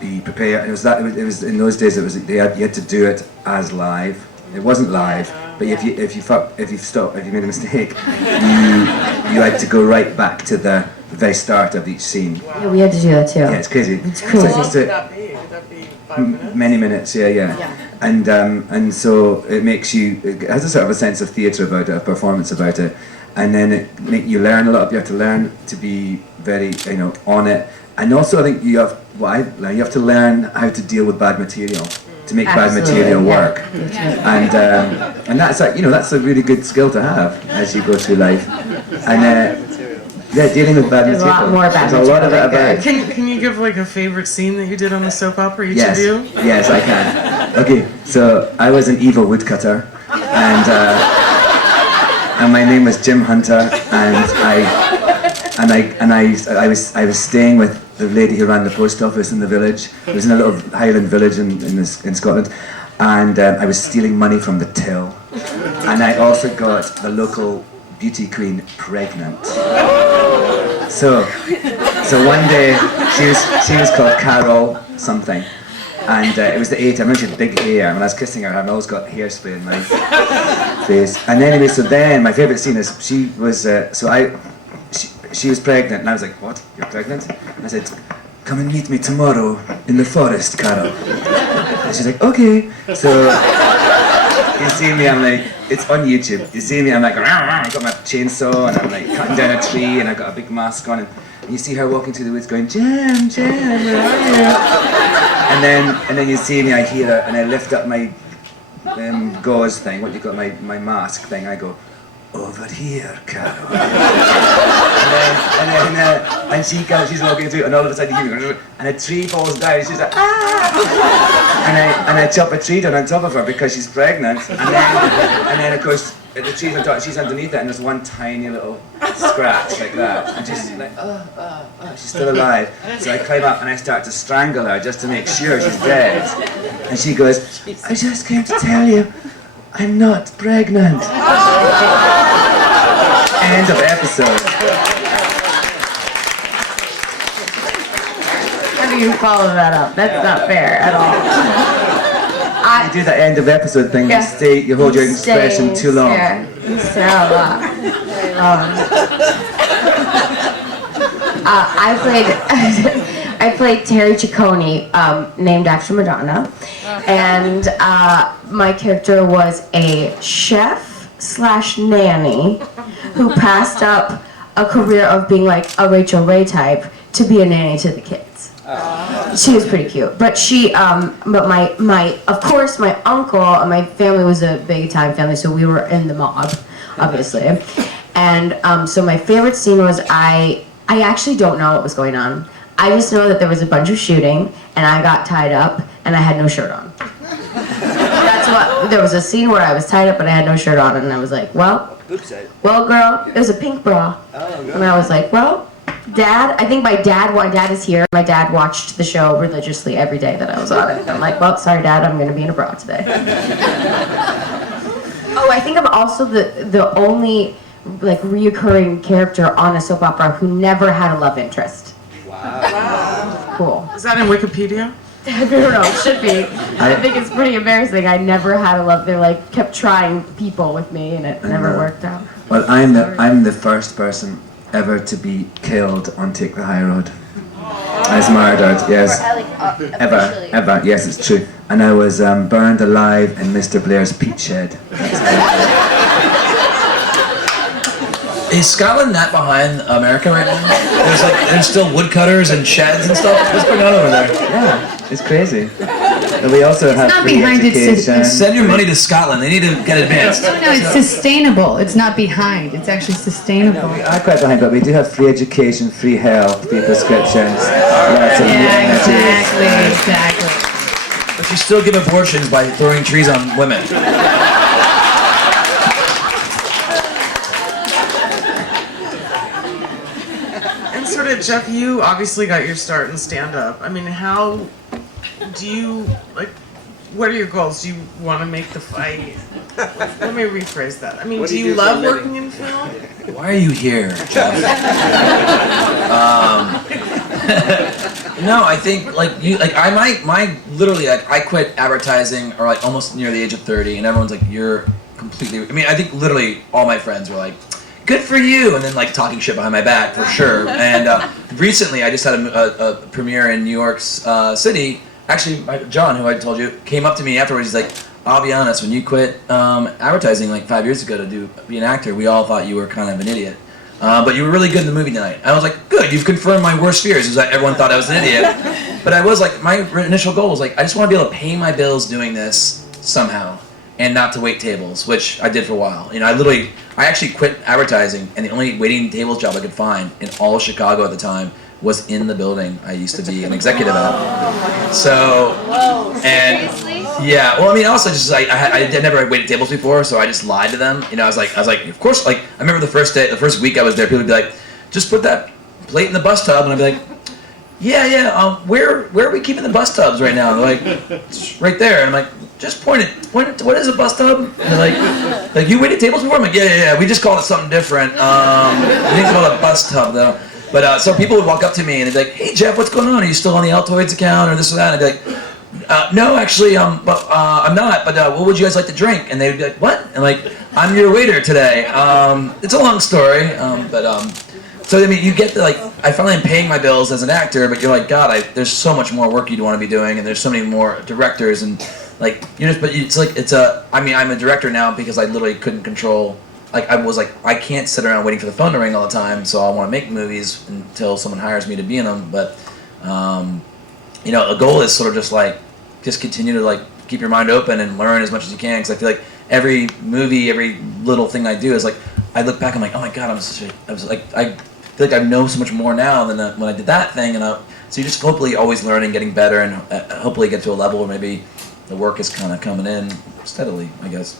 be prepared. It was in those days, you had to do it as live. It wasn't live, but if you made a mistake, you had to go right back to the very start of each scene. Yeah, we had to do that too. Yeah, it's crazy. It's crazy. How long would that be? Would that be 5 minutes? Many minutes, yeah. And so it makes you, it has a sort of a sense of theatre about it, a performance about it, and then you learn a lot. You have to learn to be very, you know, on it, and also I think you have to learn how to deal with bad material, to make bad material work, and that's like, you know, that's a really good skill to have as you go through life, and yeah, dealing with bad There's material. a lot more bad There's a lot of it material about. Can you give like a favorite scene that you did on the soap opera, each Yes, of you? yes, I can. Okay, so I was an evil woodcutter, and my name was Jim Hunter, and I was staying with the lady who ran the post office in the village. It was in a little Highland village in Scotland, and I was stealing money from the till, and I also got the local beauty queen pregnant. So one day she was called Carol something, and it was the 80s. I remember she had big hair. When I was kissing her, I always got hairspray in my face. And anyway, so then my favourite scene is she was she was pregnant, and I was like, "What? You're pregnant?" And I said, "Come and meet me tomorrow in the forest, Carol." And she's like, "Okay." So you see me, I'm like, it's on YouTube. You see me, I'm like, I got my chainsaw and I'm like cutting down a tree and I got a big mask on and you see her walking through the woods going, Jem, where are you? And then you see me, I hear her and I lift up my gauze thing, what do you call it, my mask thing, I go, over here, Carol. and she comes, she's walking through, and all of a sudden you hear, and a tree falls down, she's like, ah! And I chop a tree down on top of her because she's pregnant, and then of course, the tree's on top, she's underneath it, and there's one tiny little scratch like that, and she's like, she's still alive. So I climb up and I start to strangle her just to make sure she's dead. And she goes, I just came to tell you, I'm not pregnant. End of episode. How do you follow that up? That's not fair at all. You do that end of episode thing, Yeah. you hold your expression too long. You stare a lot. I played Terry Ciccone, named after Madonna, and my character was a chef/nanny who passed up a career of being like a Rachel Ray type to be a nanny to the kids. She was pretty cute, but but of course, my uncle and my family was a big Italian family, so we were in the mob, obviously. And so my favorite scene was I actually don't know what was going on. I just know that there was a bunch of shooting, and I got tied up, and I had no shirt on. There was a scene where I was tied up, and I had no shirt on, and I was like, well, girl, it was a pink bra. And I was like, well, Dad, I think my dad is here. My dad watched the show religiously every day that I was on it. And I'm like, well, sorry, Dad, I'm going to be in a bra today. Oh, I think I'm also the only like reoccurring character on a soap opera who never had a love interest. Wow. Cool. Is that in Wikipedia? I don't know, it should be. I think it's pretty embarrassing. I never had a love. They like kept trying people with me and it never worked out. Well, I'm the first person ever to be killed on Take the High Road. I was murdered, yes. Ever, yes, it's true. And I was burned alive in Mr. Blair's peat shed. Is Scotland not behind America right now? There's still woodcutters and sheds and stuff. What's going on over there? Yeah, it's crazy. And we also have not free behind, it's education. Send your money to Scotland. They need to get advanced. No, it's sustainable. It's not behind. It's actually sustainable. We are quite behind, but we do have free education, free health, free prescriptions. Lots of Yeah, energy. exactly. But you still give abortions by throwing trees on women. Sort of, Jeff, you obviously got your start in stand-up. I mean, how do you, like, what are your goals? Do you want to make the fight? Let me rephrase that. I mean, do you love working in film? Why are you here, Jeff? No, I think I quit advertising or like almost near the age of 30, and everyone's like, you're completely. I mean, I think literally all my friends were like, good for you, and then like talking shit behind my back for sure. And recently, I just had a premiere in New York City. Actually, John, who I told you, came up to me afterwards. He's like, "I'll be honest, when you quit advertising like 5 years ago to be an actor, we all thought you were kind of an idiot. But you were really good in the movie tonight." I was like, "Good, you've confirmed my worst fears." Is that everyone thought I was an idiot. But I was like, my initial goal was like, I just want to be able to pay my bills doing this somehow, and not to wait tables, which I did for a while. You know, I actually quit advertising, and the only waiting tables job I could find in all of Chicago at the time was in the building I used to be an executive at. So, and yeah, well, I mean, also just like I never waited tables before, so I just lied to them. You know, I was like, of course, like I remember the first week I was there, people would be like, just put that plate in the bus tub, and I'd be like, yeah, where are we keeping the bus tubs right now? And they're like, it's right there, and I'm like, just point it to, what is a bus tub? And they're like you waited tables before? I'm like, yeah, we just called it something different. We didn't call it a bus tub though. But so people would walk up to me and they'd be like, hey Jeff, what's going on? Are you still on the Altoids account or this or that? And I'd be like, no, actually, I'm not, but what would you guys like to drink? And they'd be like, what? And like, I'm your waiter today. It's a long story, so I mean, you get I finally am paying my bills as an actor, but you're like, God, there's so much more work you'd want to be doing, and there's so many more directors and like you're just, but it's like it's a. I mean, I'm a director now because I literally couldn't control. Like I can't sit around waiting for the phone to ring all the time. So I want to make movies until someone hires me to be in them. But you know, a goal is sort of just continue to like keep your mind open and learn as much as you can. Because I feel like every movie, every little thing I do is like I look back, I'm like, oh my god, I feel like I know so much more now than when I did that thing. So you just hopefully always learning, getting better, and hopefully get to a level where maybe the work is kind of coming in steadily, I guess.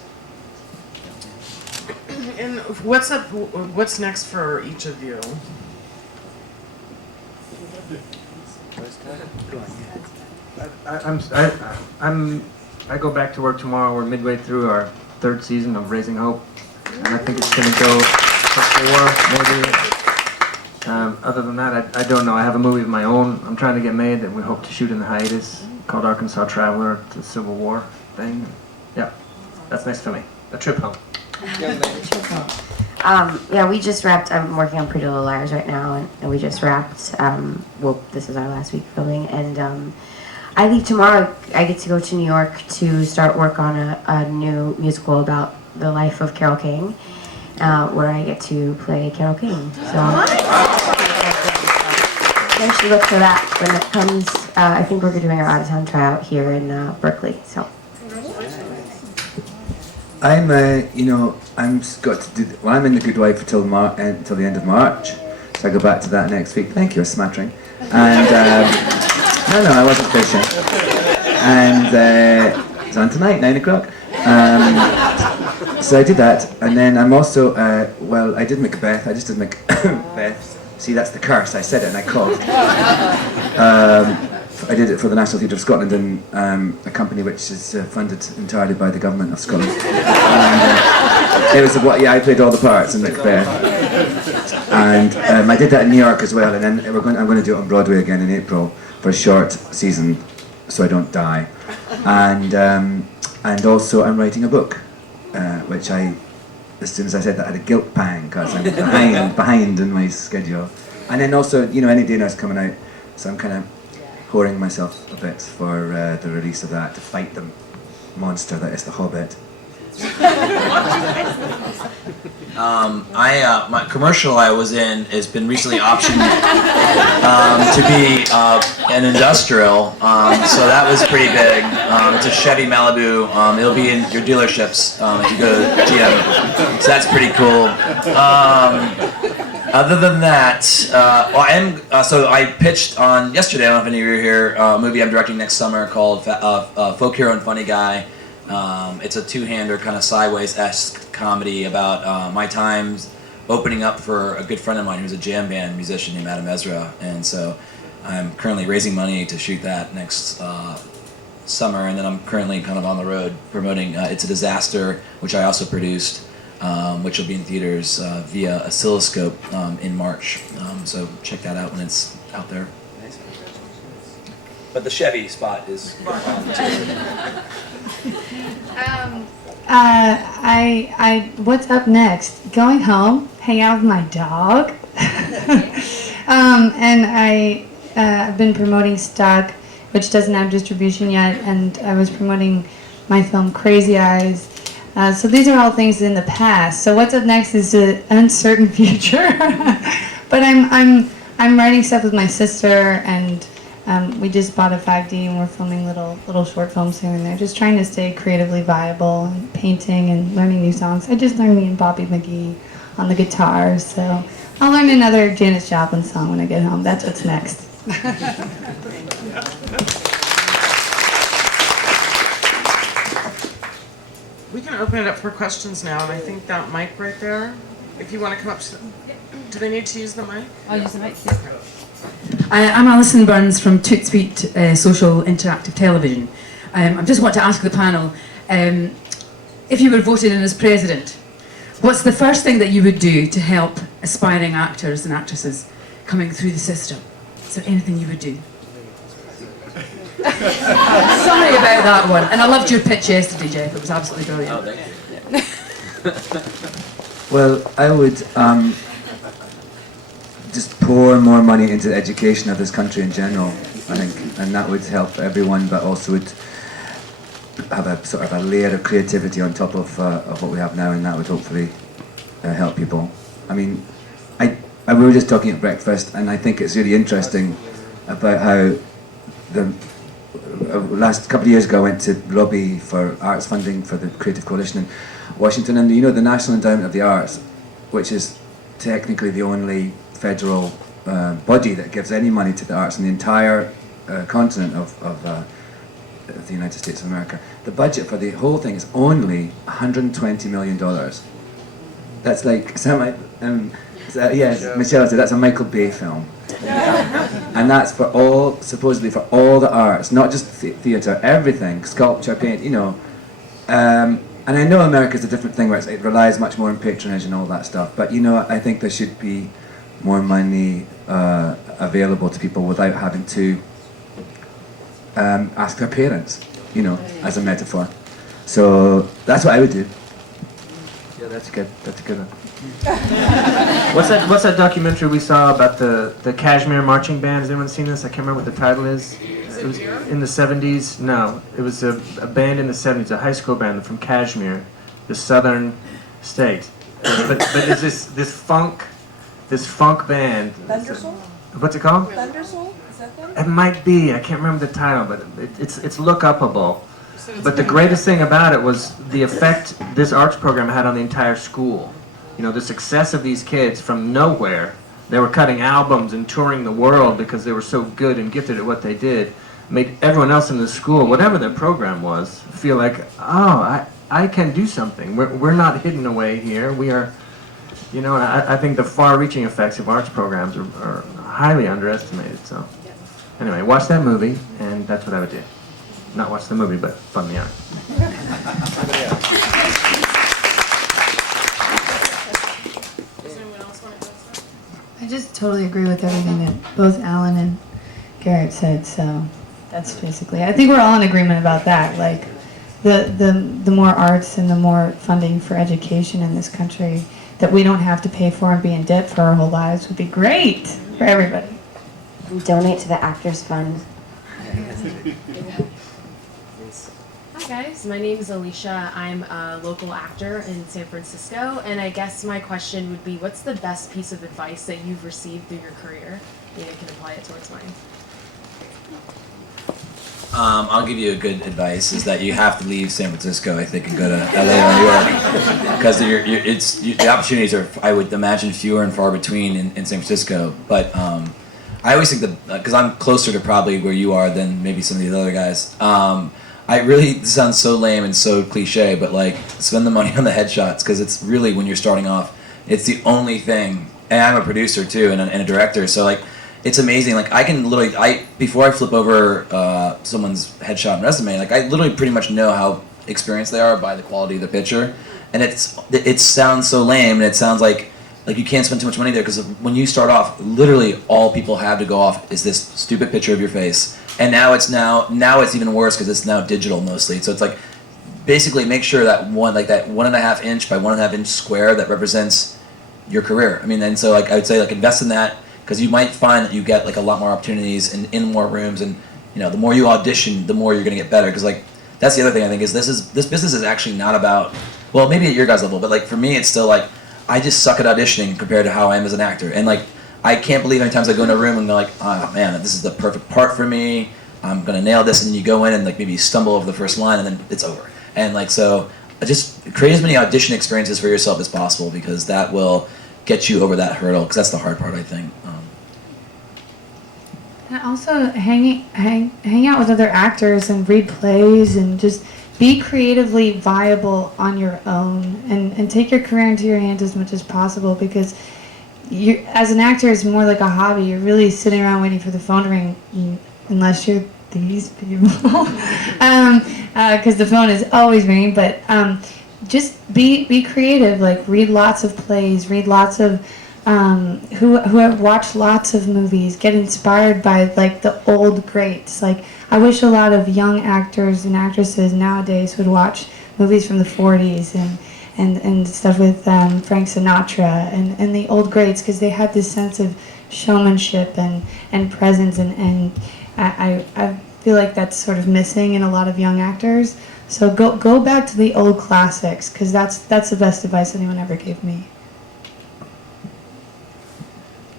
And what's next for each of you? I go back to work tomorrow. We're midway through our 3rd season of Raising Hope, and I think it's going to go for 4 maybe. Other than that, I don't know. I have a movie of my own I'm trying to get made that we hope to shoot in the hiatus called Arkansas Traveler. It's a Civil War thing. Yeah, that's next for me. A trip home. Yeah, we just wrapped. I'm working on Pretty Little Liars right now, and we just wrapped. Well, this is our last week filming, and I leave tomorrow. I get to go to New York to start work on a new musical about the life of Carole King, where I get to play Carole King. So you should look for that when it comes. I think we're doing our out-of-town tryout here in Berkeley. So. I'm got to do. Well, I'm in The Good Wife until the end of March, so I go back to that next week. Thank you, a smattering. And no, I wasn't fishing. And it's on tonight, 9 o'clock. So I did that, and then I'm also I did Macbeth. I just did Macbeth. See, that's the curse. I said it and I called. I did it for the National Theatre of Scotland and a company which is funded entirely by the government of Scotland. It was I played all the parts in Macbeth, and I did that in New York as well. And then I'm going to do it on Broadway again in April for a short season, so I don't die. And also I'm writing a book, which as soon as I said that, I had a guilt pang because I'm behind in my schedule. And then also, any day now is coming out, so I'm kind of whoring myself a bit for the release of that, to fight the monster that is The Hobbit. My commercial I was in has been recently optioned to be an industrial, so that was pretty big. It's a Chevy Malibu. It'll be in your dealerships if you go to GM, so that's pretty cool. Other than that, so I pitched on yesterday, I don't know if any of you were here, a movie I'm directing next summer called Folk Hero and Funny Guy. It's a two-hander kind of sideways-esque comedy about my times opening up for a good friend of mine who's a jam band musician named Adam Ezra, and so I'm currently raising money to shoot that next summer, and then I'm currently kind of on the road promoting It's a Disaster, which I also produced, which will be in theaters via Oscilloscope in March, so check that out when it's out there. But the Chevy spot is what's up next? Going home, hang out with my dog, and I've been promoting Stuck, which doesn't have distribution yet, and I was promoting my film Crazy Eyes. So these are all things in the past. So what's up next is an uncertain future. But I'm writing stuff with my sister, and we just bought a 5D and we're filming little short films here and there, just trying to stay creatively viable and painting and learning new songs. I just learned me and Bobby McGee on the guitar, so I'll learn another Janis Joplin song when I get home. That's what's next. We can open it up for questions now, and I think that mic right there, if you want to come up to do they need to use the mic? I'll use the mic. I'm Alison Burns from Toot Sweet Social Interactive Television. I just want to ask the panel, if you were voted in as president, what's the first thing that you would do to help aspiring actors and actresses coming through the system? Is there anything you would do? Sorry about that one. And I loved your pitch yesterday, Jeff. It was absolutely brilliant. Oh, thank you. Well, I would just pour more money into the education of this country in general, I think, and that would help everyone, but also would have a sort of a layer of creativity on top of what we have now, and that would hopefully help people. I mean, we were just talking at breakfast, and I think it's really interesting about how the last couple of years ago I went to lobby for arts funding for the Creative Coalition in Washington, and you know the National Endowment of the Arts, which is technically the only federal body that gives any money to the arts in the entire continent of the United States of America. The budget for the whole thing is only $120 million. That's like, yes, Michelle said that's a Michael Bay film. And that's for all, supposedly for all the arts, not just theatre, everything, sculpture, paint, you know. And I know America's a different thing where it relies much more on patronage and all that stuff, but you know, I think there should be more money available to people without having to ask their parents, you know, as a metaphor. So that's what I would do. Yeah, that's good. That's a good one. What's that documentary we saw about the Kashmir marching band? Has anyone seen this? I can't remember what the title is. It was in the 70s. No, it was a band in the 70s, a high school band from Kashmir, the southern state. But it's this funk band. Thundersoul? What's it called? Thundersoul? Is that them? It might be. I can't remember the title, but it's look upable. But the greatest thing about it was the effect this arts program had on the entire school. You know, the success of these kids from nowhere. They were cutting albums and touring the world because they were so good and gifted at what they did. Made everyone else in the school, whatever their program was, feel like, oh, I can do something. We're not hidden away here. We are, you know, I think the far-reaching effects of arts programs are highly underestimated. So, anyway, watch that movie, and that's what I would do. Not watch the movie, but fund the art. I just totally agree with everything that both Alan and Garret said, so that's basically, I think we're all in agreement about that. Like, the more arts and the more funding for education in this country that we don't have to pay for and be in debt for our whole lives would be great for everybody. And donate to the Actors Fund. Hi guys, my name is Alicia. I'm a local actor in San Francisco, and I guess my question would be, what's the best piece of advice that you've received through your career? Maybe I can apply it towards mine. I'll give you a good advice, is that you have to leave San Francisco, I think, and go to LA or New York, because the opportunities are, I would imagine, fewer and far between in San Francisco. But I always think that, because I'm closer to probably where you are than maybe some of the other guys, this sounds so lame and so cliche, but like, spend the money on the headshots, because it's really, when you're starting off, it's the only thing. And I'm a producer too, and a director, so like, it's amazing. Like, I can literally, before I flip over someone's headshot and resume, like, I literally pretty much know how experienced they are by the quality of the picture. And it sounds so lame, and it sounds like you can't spend too much money there, because when you start off, literally all people have to go off is this stupid picture of your face. And now it's even worse, because it's now digital mostly. So it's like, basically make sure that that 1.5 inch by 1.5 inch square that represents your career. I mean, and so like, I would say, like, invest in that, because you might find that you get like a lot more opportunities in more rooms, and you know, the more you audition, the more you're gonna get better. Because like, that's the other thing I think, is this business is actually not about, well, maybe at your guys' level, but like for me, it's still like, I just suck at auditioning compared to how I am as an actor. And like, I can't believe how many times I go in a room and go like, oh man, this is the perfect part for me, I'm gonna nail this, and then you go in and like maybe you stumble over the first line and then it's over. And like, so just create as many audition experiences for yourself as possible, because that will get you over that hurdle, because that's the hard part, I think. And also hang out with other actors and read plays, and just be creatively viable on your own, and take your career into your hands as much as possible, because you, as an actor, it's more like a hobby. You're really sitting around waiting for the phone to ring, unless you're these people, because the phone is always ringing. But just be creative. Like, read lots of plays, read lots of who have watched lots of movies, get inspired by like the old greats. Like, I wish a lot of young actors and actresses nowadays would watch movies from the 40s and stuff with Frank Sinatra and the old greats, because they had this sense of showmanship and presence, and I feel like that's sort of missing in a lot of young actors. So go back to the old classics, because that's the best advice anyone ever gave me.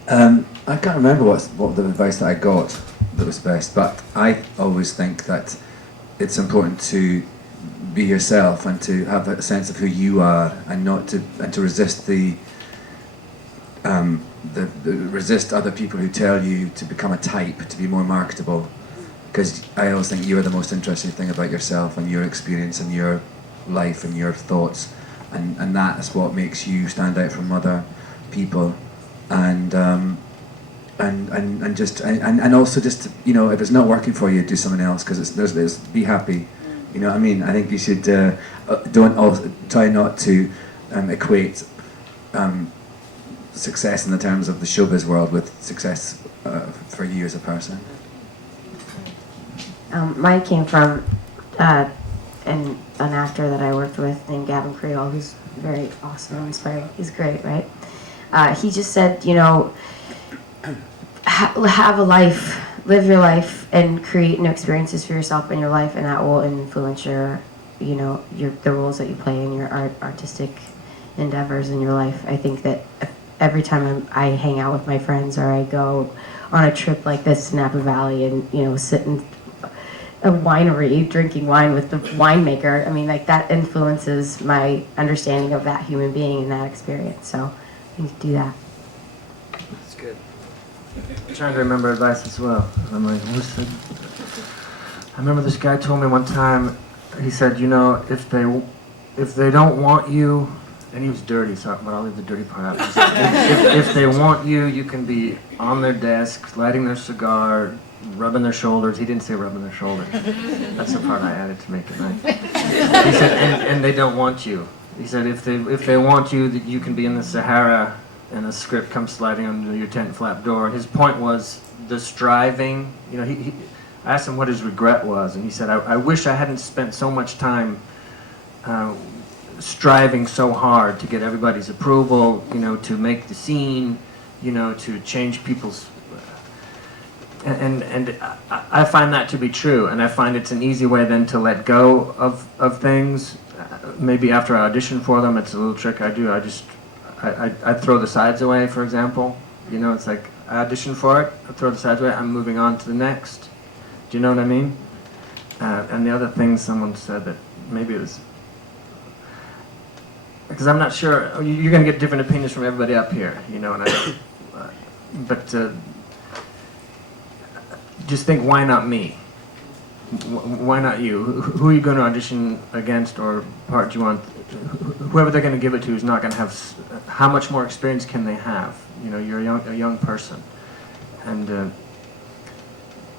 I can't remember what the advice that I got that was best, but I always think that it's important to be yourself and to have a sense of who you are, and to resist the resist other people who tell you to become a type, to be more marketable. Because I always think you are the most interesting thing about yourself and your experience and your life and your thoughts, and that is what makes you stand out from other people. And also just, you know, if it's not working for you, do something else, because there's be happy. You know what I mean? I think you should try not to equate success in the terms of the showbiz world with success for you as a person. Mine came from an actor that I worked with named Gavin Creole, who's very awesome and inspiring. He's great, right? He just said, you know, have a life, live your life, and create new experiences for yourself in your life, and that will influence your, you know, the roles that you play in your artistic endeavors in your life. I think that every time I hang out with my friends, or I go on a trip like this to Napa Valley and, you know, sit in a winery drinking wine with the winemaker, I mean, like, that influences my understanding of that human being and that experience. So you do that. That's good. I'm trying to remember advice as well. And I'm like, what's it? I remember this guy told me one time, he said, you know, if they don't want you, and he was dirty, so but I'll leave the dirty part out. He said, if they want you, you can be on their desk, lighting their cigar, rubbing their shoulders. He didn't say rubbing their shoulders. That's the part I added to make it nice. He said, and they don't want you. He said, if they want you, that you can be in the Sahara and a script comes sliding under your tent flap door. And his point was the striving. You know, I asked him what his regret was, and he said, I wish I hadn't spent so much time striving so hard to get everybody's approval, you know, to make the scene, you know, to change people's... And I find that to be true, and I find it's an easy way then to let go of things. Maybe after I audition for them, it's a little trick I do. I throw the sides away, for example. You know, it's like, I audition for it, I throw the sides away, I'm moving on to the next. Do you know what I mean? And the other thing someone said that maybe it was... Because I'm not sure, you're going to get different opinions from everybody up here, you know, and I don't... but... just think, why not me? Why not you? Who are you going to audition against, or part do you want? Whoever they're going to give it to is not going to have. How much more experience can they have? You know, you're a young person, and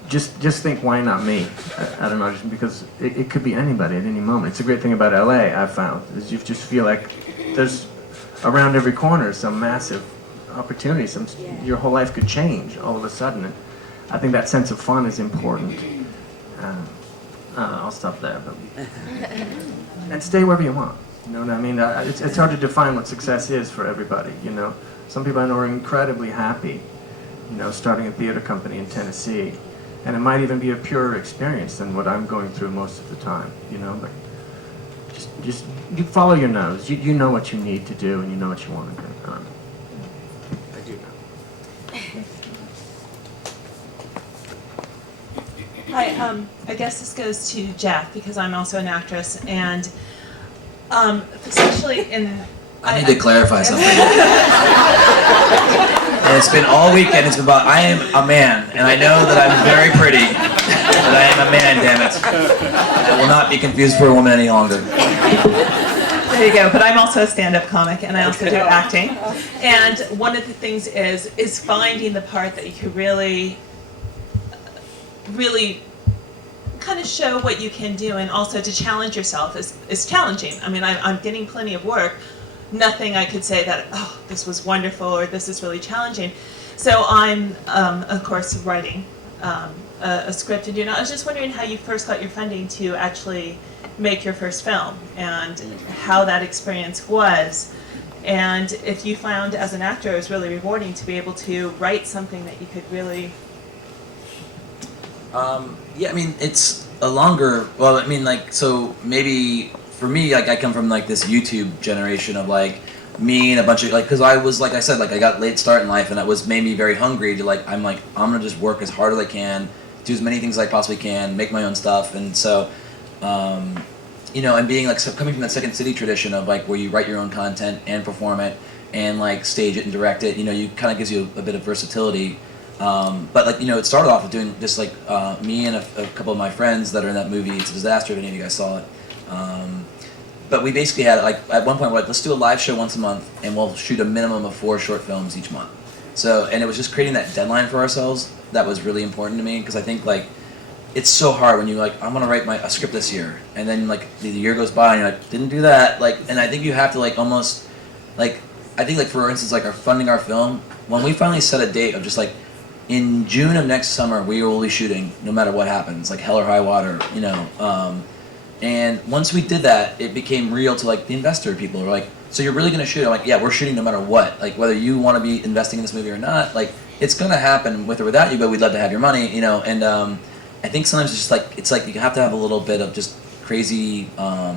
just think, why not me? At an audition, because it could be anybody at any moment. It's a great thing about LA. I've found is you just feel like there's around every corner some massive opportunity. Your whole life could change all of a sudden. I think that sense of fun is important. I'll stop there. But and stay wherever you want. You know what I mean? It's hard to define what success is for everybody, you know. Some people I know are incredibly happy, you know, starting a theater company in Tennessee. And it might even be a purer experience than what I'm going through most of the time, you know. But just you follow your nose. You know what you need to do, and you know what you want to do. I do know. Hi, I guess this goes to Jeff, because I'm also an actress, and especially in... I need to clarify something. And it's been all weekend, it's been about, I am a man, and I know that I'm very pretty, but I am a man, damn it. I will not be confused for a woman any longer. There you go, but I'm also a stand-up comic, and I also do acting. And one of the things is finding the part that you can really kind of show what you can do, and also to challenge yourself is challenging. I mean, I'm getting plenty of work. Nothing I could say that, oh, this was wonderful, or this is really challenging. So I'm, of course, writing a script, and I was just wondering how you first got your funding to actually make your first film, and how that experience was, and if you found as an actor it was really rewarding to be able to write something that you could really... Yeah, I mean, it's a longer. Well, I mean, like, so maybe for me, like, I come from like this YouTube generation of like me and a bunch of like, because I was like I said, like I got late start in life, and that was made me very hungry to like I'm gonna just work as hard as I can, do as many things as I possibly can, make my own stuff, and so. You know, and being like coming from that Second City tradition of like where you write your own content and perform it and like stage it and direct it, you know, you kind of gives you a bit of versatility. But like, you know, it started off with doing just like me and a couple of my friends that are in that movie. It's a disaster if any of you guys saw it. But we basically had like at one point we're like, let's do a live show once a month and we'll shoot a minimum of 4 short films each month. So, and it was just creating that deadline for ourselves that was really important to me, because I think like it's so hard when you like I'm gonna write a script this year, and then like the year goes by and you're like didn't do that, like, and I think you have to like almost like I think like for instance like funding our film, when we finally set a date of just like in June of next summer we will be shooting no matter what happens, like hell or high water, you know, and once we did that it became real to like the investor people were like, so you're really gonna shoot? I'm like, yeah, we're shooting no matter what, like whether you want to be investing in this movie or not, like it's gonna happen with or without you, but we'd love to have your money, you know. And I think sometimes it's like you have to have a little bit of just crazy, I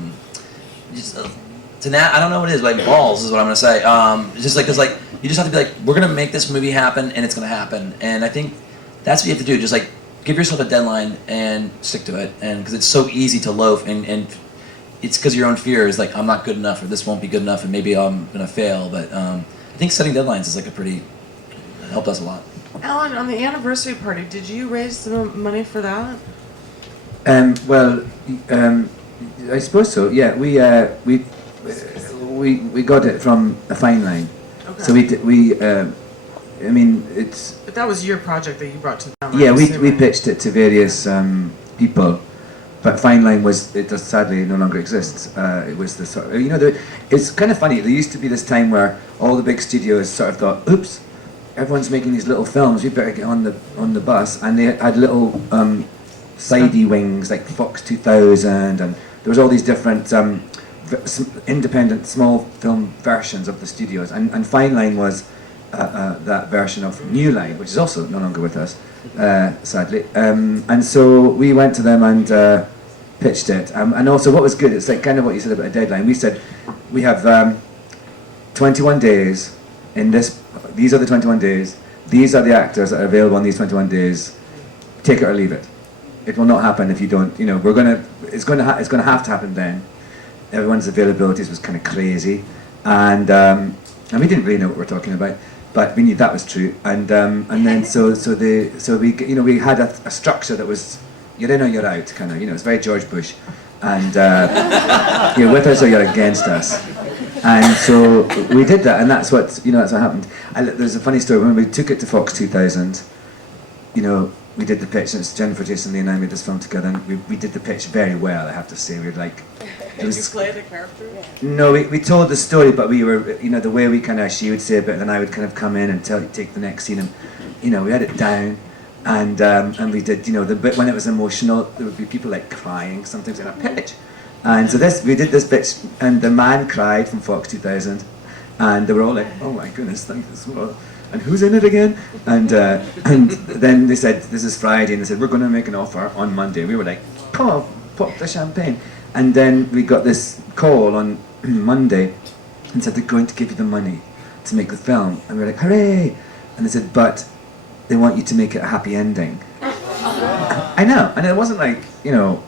don't know what it is, like balls is what I'm gonna say. It's just like, cause like you just have to be like, we're gonna make this movie happen, and it's gonna happen. And I think that's what you have to do. Just like give yourself a deadline and stick to it. And because it's so easy to loaf, and it's because your own fear is like I'm not good enough, or this won't be good enough, and maybe I'm gonna fail. But I think setting deadlines is like helped us a lot. Alan, on the anniversary party, did you raise some money for that? Well, I suppose so. Yeah, we got it from a fine line. Okay. So I mean, it's. But that was your project that you brought to them. Yeah, we pitched it to various people, but Fine Line it does sadly no longer exists. It was the sort of, you know, it's kind of funny. There used to be this time where all the big studios sort of thought, oops, everyone's making these little films, we better get on the bus, and they had little sidey wings like Fox 2000, and there was all these different independent small film versions of the studios, and Fine Line was that version of New Line, which is also no longer with us, sadly. And so we went to them and pitched it, and also what was good, it's like kind of what you said about a deadline. We said we have 21 days in this. These are the 21 days. These are the actors that are available on these 21 days. Take it or leave it. It will not happen if you don't. You know, it's going to have to happen then. Everyone's availabilities was kind of crazy, and we didn't really know what we're talking about, but we knew that was true. And then so we, you know, we had a structure that was you're in or you're out, kind of. You know, it's very George Bush, and you're with us or you're against us. And so we did that, and that's what happened. There's a funny story. When we took it to Fox 2000, you know, we did the pitch, and it's Jennifer Jason Leigh and I made this film together, and we did the pitch very well, I have to say. We were like... Did you play the character? No, we told the story, but we were, you know, the way she would say a bit, and then I would kind of come in and take the next scene, and, you know, we had it down, and we did, you know, the bit when it was emotional, there would be people like crying sometimes in a pitch. And so we did this pitch, and the man cried from Fox 2000, and they were all like, "Oh my goodness, thank you so much." And who's in it again? And then they said, "This is Friday," and they said, "We're going to make an offer on Monday." And we were like, "Pop the champagne!" And then we got this call on Monday, and said they're going to give you the money to make the film, and we were like, "Hooray!" And they said, "But they want you to make it a happy ending." I know, and it wasn't like, you know.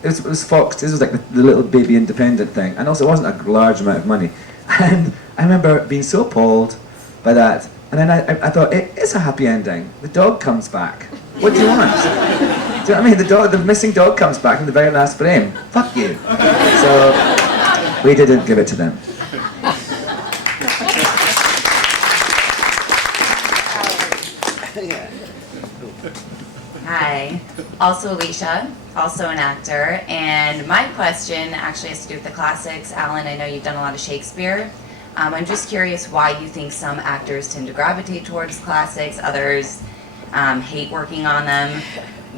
It was Fox. This was like the little baby independent thing, and also it wasn't a large amount of money. And I remember being so appalled by that. And then I thought, it is a happy ending. The dog comes back. What do you want? Do you know what I mean? The missing dog comes back in the very last frame. Fuck you. So we didn't give it to them. Hi, also Alicia, also an actor, and my question actually has to do with the classics. Alan, I know you've done a lot of Shakespeare. I'm just curious why you think some actors tend to gravitate towards classics, others hate working on them.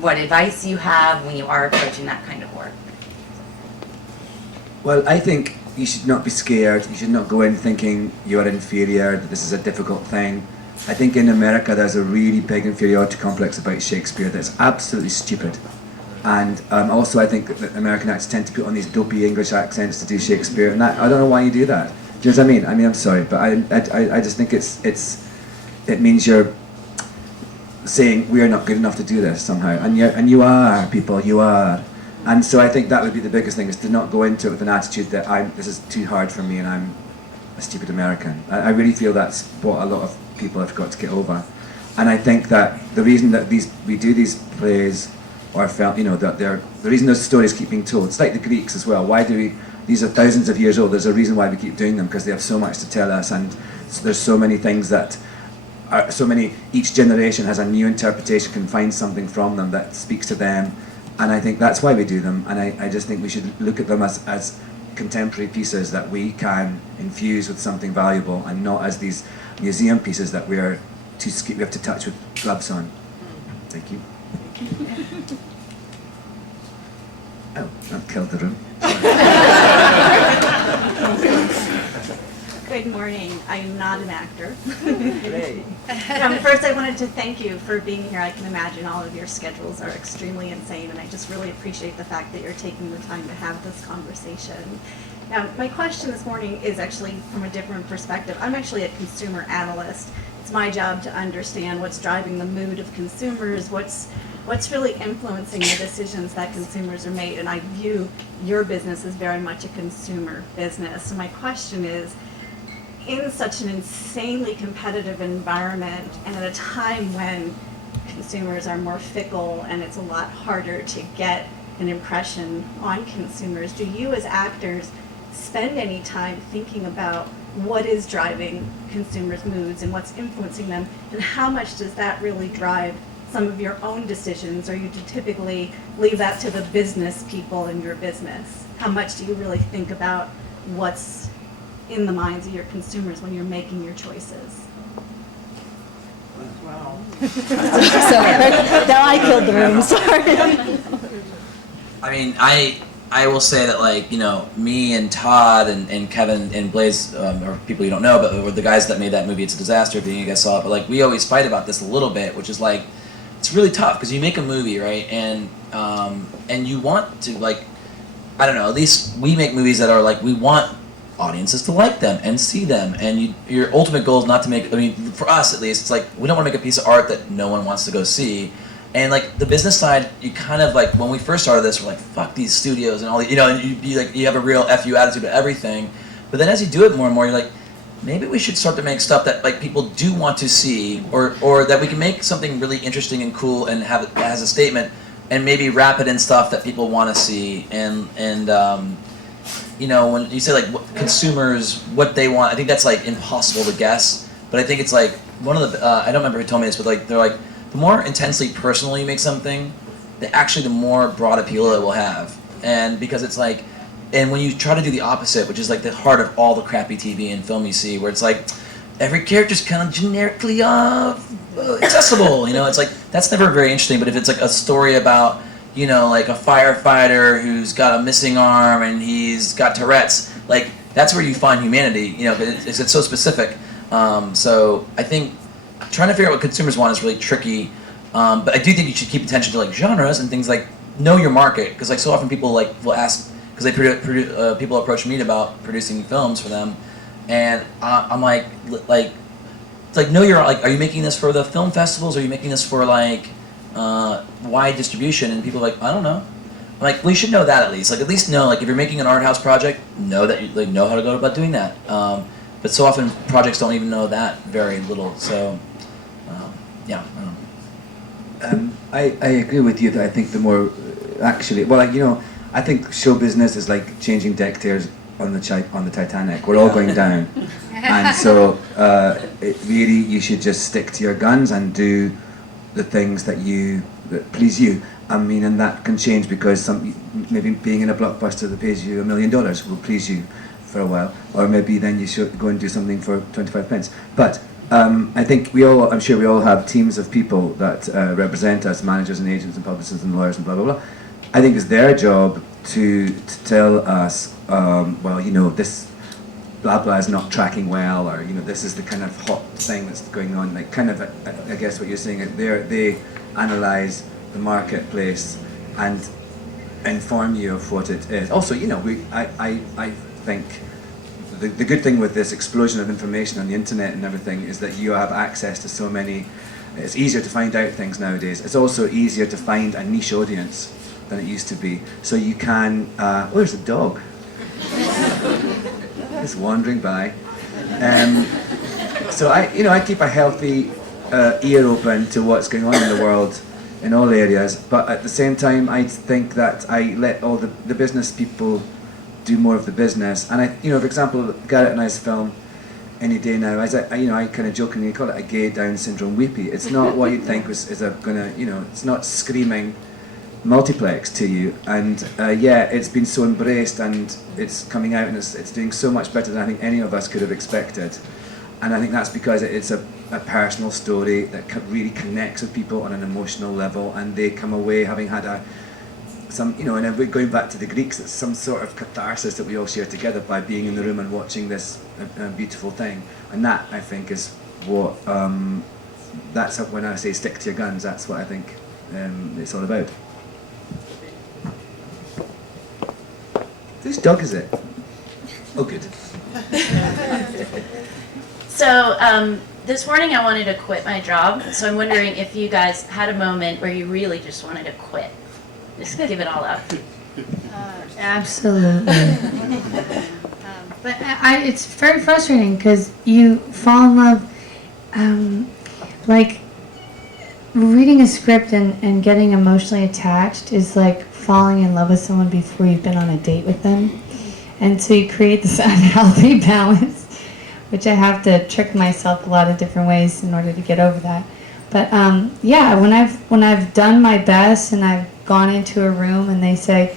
What advice you have when you are approaching that kind of work? Well, I think you should not be scared. You should not go in thinking you're inferior, that this is a difficult thing. I think in America there's a really big inferiority complex about Shakespeare that's absolutely stupid. And also I think that American actors tend to put on these dopey English accents to do Shakespeare, and that, I don't know why you do that. Do you know what I mean? I mean, I'm sorry, but I just think it means you're saying we're not good enough to do this somehow, and you are, people, you are. And so I think that would be the biggest thing, is to not go into it with an attitude that this is too hard for me and I'm a stupid American. I really feel that's what a lot of people have got to get over. And I think that the reason that we do these plays, or felt, you know, that the reason those stories keep being told, it's like the Greeks as well. Why do we, these are thousands of years old, there's a reason why we keep doing them, because they have so much to tell us, and there's so many things that are, each generation has a new interpretation, can find something from them that speaks to them, and I think that's why we do them, and I just think we should look at them as contemporary pieces that we can infuse with something valuable, and not as these museum pieces that we have to touch with gloves on. Thank you. Oh, that killed the room. Good morning. I am not an actor. First, I wanted to thank you for being here. I can imagine all of your schedules are extremely insane, and I just really appreciate the fact that you're taking the time to have this conversation. Now, my question this morning is actually from a different perspective. I'm actually a consumer analyst. It's my job to understand what's driving the mood of consumers, what's really influencing the decisions that consumers are made, and I view your business as very much a consumer business. So my question is, in such an insanely competitive environment, and at a time when consumers are more fickle and it's a lot harder to get an impression on consumers, do you as actors spend any time thinking about what is driving consumers' moods and what's influencing them, and how much does that really drive some of your own decisions, or you typically leave that to the business people in your business? How much do you really think about what's in the minds of your consumers when you're making your choices? Wow. So, now I killed the room, sorry. I mean, I will say that, like, you know, me and Todd and Kevin and Blaze, or people you don't know, but were the guys that made that movie It's a Disaster, if you guys saw it, but like we always fight about this a little bit, which is like, it's really tough because you make a movie, right, and you want to, like, I don't know, at least we make movies that are like, we want audiences to like them and see them, and your ultimate goal is not to make, I mean, for us at least, it's like, we don't want to make a piece of art that no one wants to go see. And like the business side, you kind of like, when we first started this, we're like, fuck these studios and all the, you know, and you have a real FU attitude to everything. But then as you do it more and more, you're like, maybe we should start to make stuff that like people do want to see, or that we can make something really interesting and cool and have it as a statement, and maybe wrap it in stuff that people want to see. And you know, when you say like what consumers, what they want, I think that's like impossible to guess. But I think it's like one of the I don't remember who told me this, but like they're like, the more intensely personal you make something, the more broad appeal it will have. And because it's like, and when you try to do the opposite, which is like the heart of all the crappy TV and film you see, where it's like, every character's kind of generically accessible, you know, it's like, that's never very interesting. But if it's like a story about, you know, like a firefighter who's got a missing arm and he's got Tourette's, like, that's where you find humanity, you know, but it's so specific. So I think trying to figure out what consumers want is really tricky, but I do think you should keep attention to like genres and things like know your market, because like so often people like will ask, because they people approach me about producing films for them, and I'm like it's like, know your, like, are you making this for the film festivals, or are you making this for like wide distribution? And people are like, I don't know. I'm like, well, you should know that at least. Like, at least know, like, if you're making an art house project, know that you like know how to go about doing that. But so often projects don't even know that very little. So yeah, I don't know. I agree with you that I think the more actually, well, like, you know, I think show business is like changing deck chairs on the Titanic. We're all going down, and so really you should just stick to your guns and do the things that please you. I mean, and that can change because maybe being in a blockbuster that pays you $1 million will please you for a while, or maybe then you should go and do something for 25 pence. But I think I'm sure we all have teams of people that represent us, managers and agents and publicists and lawyers and blah, blah, blah. I think it's their job to tell us, well, you know, this blah, blah is not tracking well, or, you know, this is the kind of hot thing that's going on. Like, kind of, I guess what you're saying, they analyze the marketplace and inform you of what it is. Also, you know, I think the good thing with this explosion of information on the internet and everything is that you have access to so many. It's easier to find out things nowadays. It's also easier to find a niche audience than it used to be. So you can. Oh, there's a dog. Just wandering by. So I keep a healthy ear open to what's going on in the world in all areas, but at the same time I think that I let all the business people do more of the business. And for example, Garret and I's film Any Day Now, I kind of jokingly call it a gay Down syndrome weepy. It's not what you'd think it's not screaming multiplex to you, and it's been so embraced, and it's coming out, and it's doing so much better than I think any of us could have expected. And I think that's because it's a personal story that really connects with people on an emotional level, and they come away having had and we're going back to the Greeks, it's some sort of catharsis that we all share together by being in the room and watching this beautiful thing. And that, I think, is what, that's when I say stick to your guns, that's what I think it's all about. Whose dog is it? Oh, good. So, this morning I wanted to quit my job, so I'm wondering if you guys had a moment where you really just wanted to quit. Just give it all up. Absolutely. But it's very frustrating because you fall in love, like reading a script and getting emotionally attached is like falling in love with someone before you've been on a date with them. And so you create this unhealthy balance, which I have to trick myself a lot of different ways in order to get over that. But when I've done my best and I've gone into a room and they say,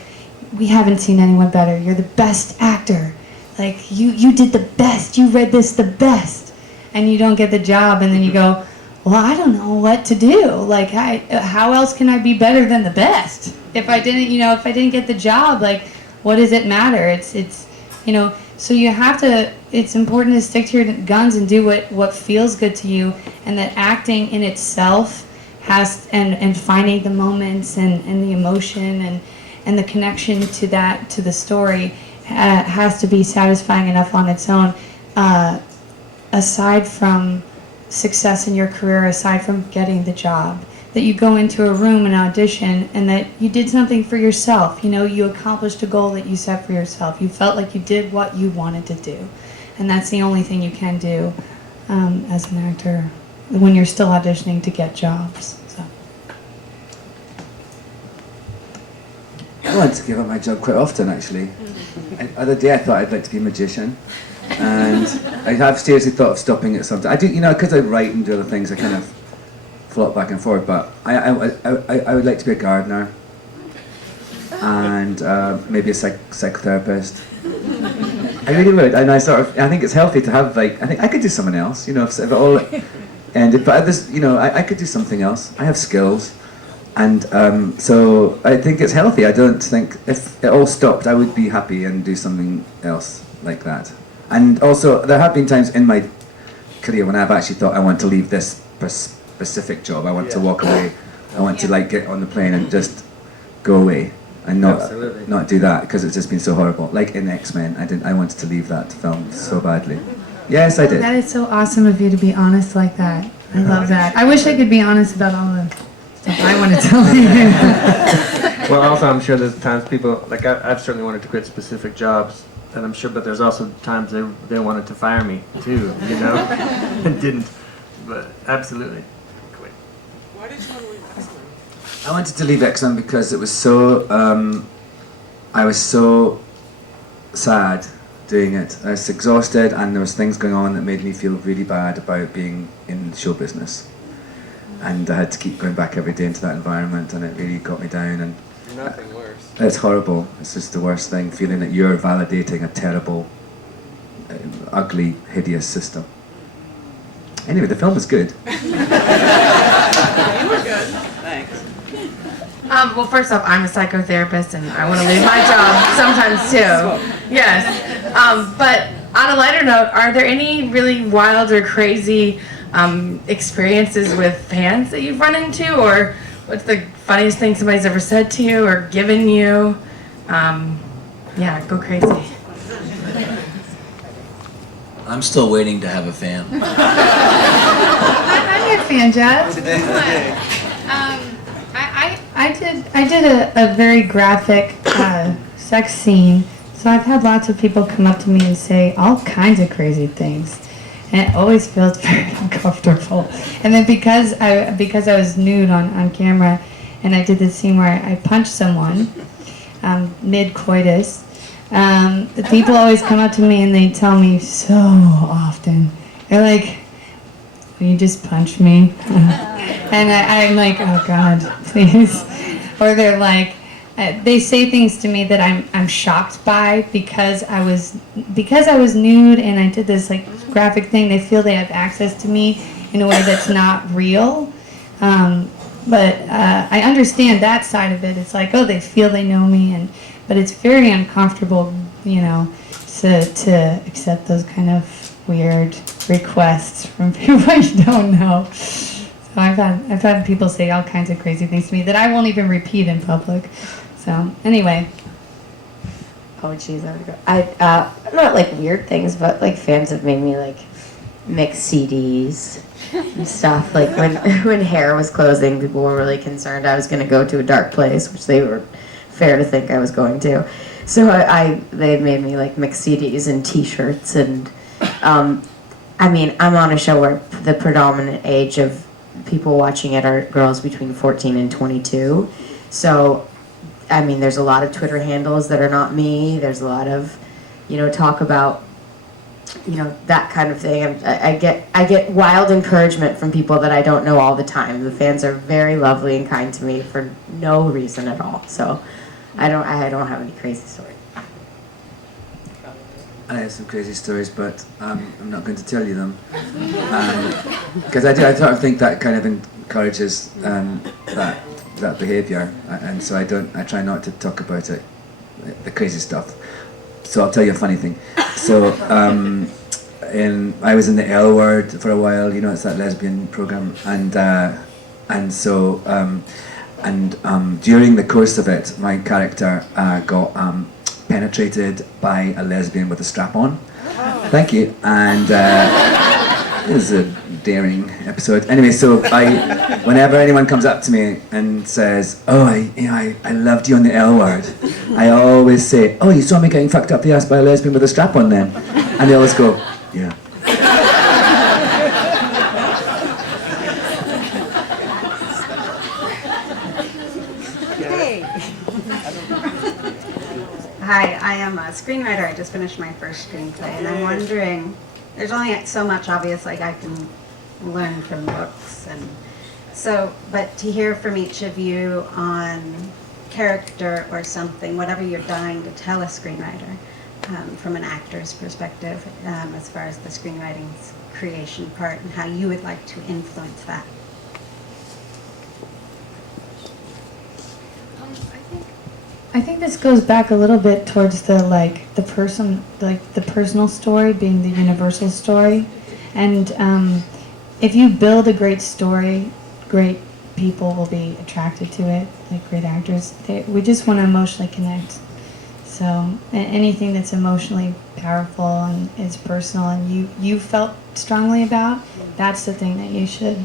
we haven't seen anyone better, you're the best actor, like you did the best, you read this the best, and you don't get the job, and then you go, well, I don't know what to do, like how else can I be better than the best if I didn't get the job, like what does it matter? It's so you have to, it's important to stick to your guns and do what feels good to you, and that acting in itself has, and finding the moments and the emotion and the connection to the story has to be satisfying enough on its own, aside from success in your career, aside from getting the job, that you go into a room and audition and that you did something for yourself, you accomplished a goal that you set for yourself, you felt like you did what you wanted to do, and that's the only thing you can do as an actor when you're still auditioning to get jobs. So. I want to give up my job quite often, actually. The other day I thought I'd like to be a magician, and I have seriously thought of stopping at some time. I do, because I write and do other things, I kind of flop back and forth, but I would like to be a gardener, and maybe a psychotherapist. I really would, and I think it's healthy to have, I think I could do something else, if it all ended, but I could do something else. I have skills, and so I think it's healthy. I don't think, if it all stopped, I would be happy and do something else like that. And also, there have been times in my career when I've actually thought I want to leave this specific job. I want to walk away. I want to get on the plane and just go away and not do that, because it's just been so horrible. Like in X-Men, I wanted to leave that film so badly. Yes, I did. That is so awesome of you to be honest like that. I love that. I wish I could be honest about all the stuff I want to tell you. Well, also, I'm sure there's times people, I've certainly wanted to quit specific jobs, and I'm sure, but there's also times they wanted to fire me too, and didn't. But absolutely. Why did you want to leave X-Men? I wanted to leave X-Men because it was so, I was so sad doing it. I was exhausted, and there was things going on that made me feel really bad about being in show business. And I had to keep going back every day into that environment, and it really got me down. And Nothing worse. it's horrible. It's just the worst thing, feeling that you're validating a terrible, ugly, hideous system. Anyway, the film was good. You were good. Thanks. Well, first off, I'm a psychotherapist, and I want to leave my job sometimes too. Yes. But on a lighter note, are there any really wild or crazy experiences with fans that you've run into, or What's the funniest thing somebody's ever said to you or given you? Yeah, go crazy. I'm still waiting to have a fan. I'm your fan, Jess. I did a very graphic sex scene, so I've had lots of people come up to me and say all kinds of crazy things, and it always feels very uncomfortable. And then because I was nude on camera, and I did this scene where I punched someone mid-coitus, the people always come up to me and they tell me so often, they're like, "Will you just punch me?" And I'm like, "Oh God, please." Or they're like, they say things to me that I'm shocked by because I was nude and I did this like graphic thing. They feel they have access to me in a way that's not real. But I understand that side of it. It's like, oh, they feel they know me, but it's very uncomfortable, to accept those kind of weird requests from people you don't know. So I've had people say all kinds of crazy things to me that I won't even repeat in public. So anyway. Oh geez, I would go. Not like weird things, but like fans have made me like mix CDs and stuff. Like when Hair was closing, people were really concerned I was going to go to a dark place, which they were fair to think I was going to. So they made me like mix CDs and T-shirts, and I'm on a show where the predominant age of people watching it are girls between 14 and 22. So there's a lot of Twitter handles that are not me. There's a lot of, talk about, that kind of thing. I get wild encouragement from people that I don't know all the time. The fans are very lovely and kind to me for no reason at all. So I don't have any crazy stories. I have some crazy stories, but I'm not going to tell you them because I sort of think that kind of encourages that behaviour, and so I try not to talk about it, the crazy stuff. So I'll tell you a funny thing. So I was in the L Word for a while. It's that lesbian program, and during the course of it, my character got penetrated by a lesbian with a strap on. Thank you. And it was a daring episode. Anyway, so whenever anyone comes up to me and says, "Oh, I loved you on the L Word," I always say, "Oh, you saw me getting fucked up the ass by a lesbian with a strap on then?" And they always go, "Yeah." Hi, I am a screenwriter. I just finished my first screenplay, and I'm wondering, there's only so much obvious like I can learn from books, and so, but to hear from each of you on character or something, whatever you're dying to tell a screenwriter, from an actor's perspective, as far as the screenwriting's creation part, and how you would like to influence that. I think this goes back a little bit towards the personal story being the universal story, and if you build a great story, great people will be attracted to it, like great actors. We just want to emotionally connect. So anything that's emotionally powerful and is personal and you felt strongly about, that's the thing that you should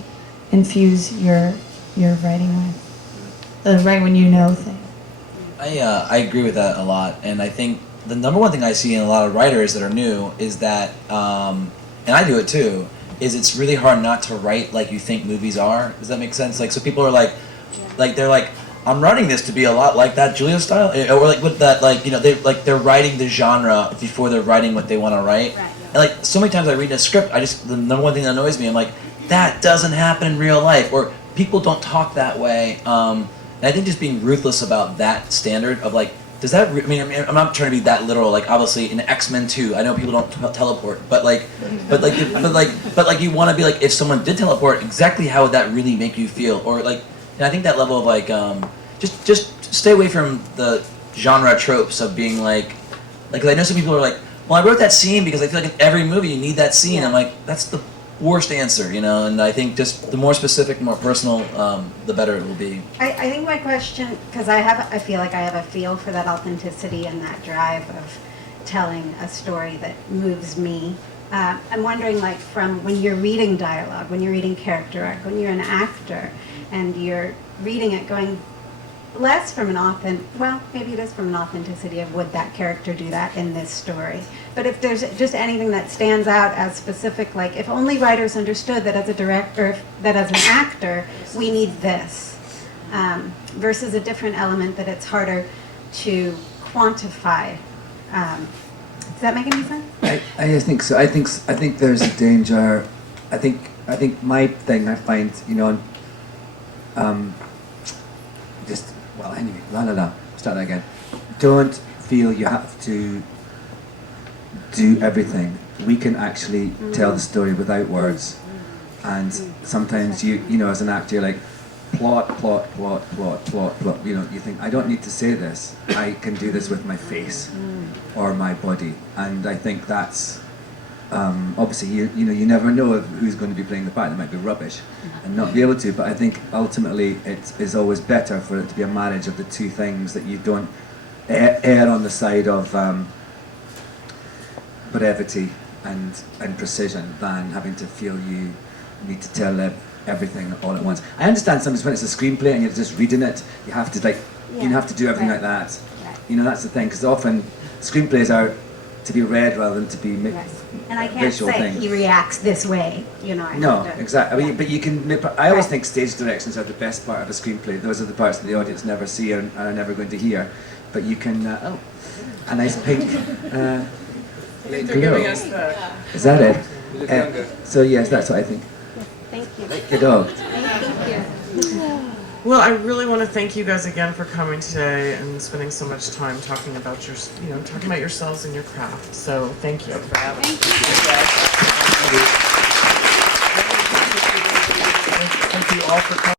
infuse your writing with. The right when you know thing. I agree with that a lot, and I think the number one thing I see in a lot of writers that are new is that, and I do it too, is it's really hard not to write like you think movies are. Does that make sense? Like, so people are like they're like, I'm writing this to be a lot like that Julia style, or like with that, they're writing the genre before they're writing what they want to write. Right, yeah. And like so many times I read a script, the number one thing that annoys me, I'm like, that doesn't happen in real life, or people don't talk that way. And I think just being ruthless about that standard of like, does that? I'm not trying to be that literal. Like, obviously in X-Men 2, I know people don't teleport, but you want to be like, if someone did teleport, exactly how would that really make you feel? Or like, and I think that level of like, just stay away from the genre tropes of being like, 'cause I know some people are like, well, I wrote that scene because I feel like in every movie you need that scene. I'm like, that's the worst answer, you know. And I think just the more specific, more personal, the better it will be. I think my question, because I feel like I have a feel for that authenticity and that drive of telling a story that moves me. I'm wondering, like, from when you're reading dialogue, when you're reading character arc, when you're an actor, and you're reading it going less from maybe it is from an authenticity of would that character do that in this story. But if there's just anything that stands out as specific, like if only writers understood that as a director, that as an actor, we need this, versus a different element that it's harder to quantify. Does that make any sense? I think so. I think there's a danger. I think my thing I find, you know, anyway, start that again. Don't feel you have to do everything. We can actually tell the story without words, and sometimes you know, as an actor, you're like, plot. You know, you think, I don't need to say this. I can do this with my face or my body, and I think that's obviously you know, you never know who's going to be playing the part. It might be rubbish and not be able to. But I think ultimately it is always better for it to be a marriage of the two things, that you don't err on the side of brevity and precision than having to feel you need to tell everything all at once. I understand sometimes when it's a screenplay and you're just reading it, you have to you have to do everything like that. You know, that's the thing, because often screenplays are to be read rather than to be And I can't say thing. he reacts this way, you know. No, exactly. I mean, but you can. I always think stage directions are the best part of a screenplay. Those are the parts that the audience never see and are never going to hear. But you can. A nice pink. I think they're giving us the. Is that it? So yes, that's what I think. Thank you. Good dog. Well, I really want to thank you guys again for coming today and spending so much time talking about talking about yourselves and your craft. So thank you for having me. Thank you all for coming.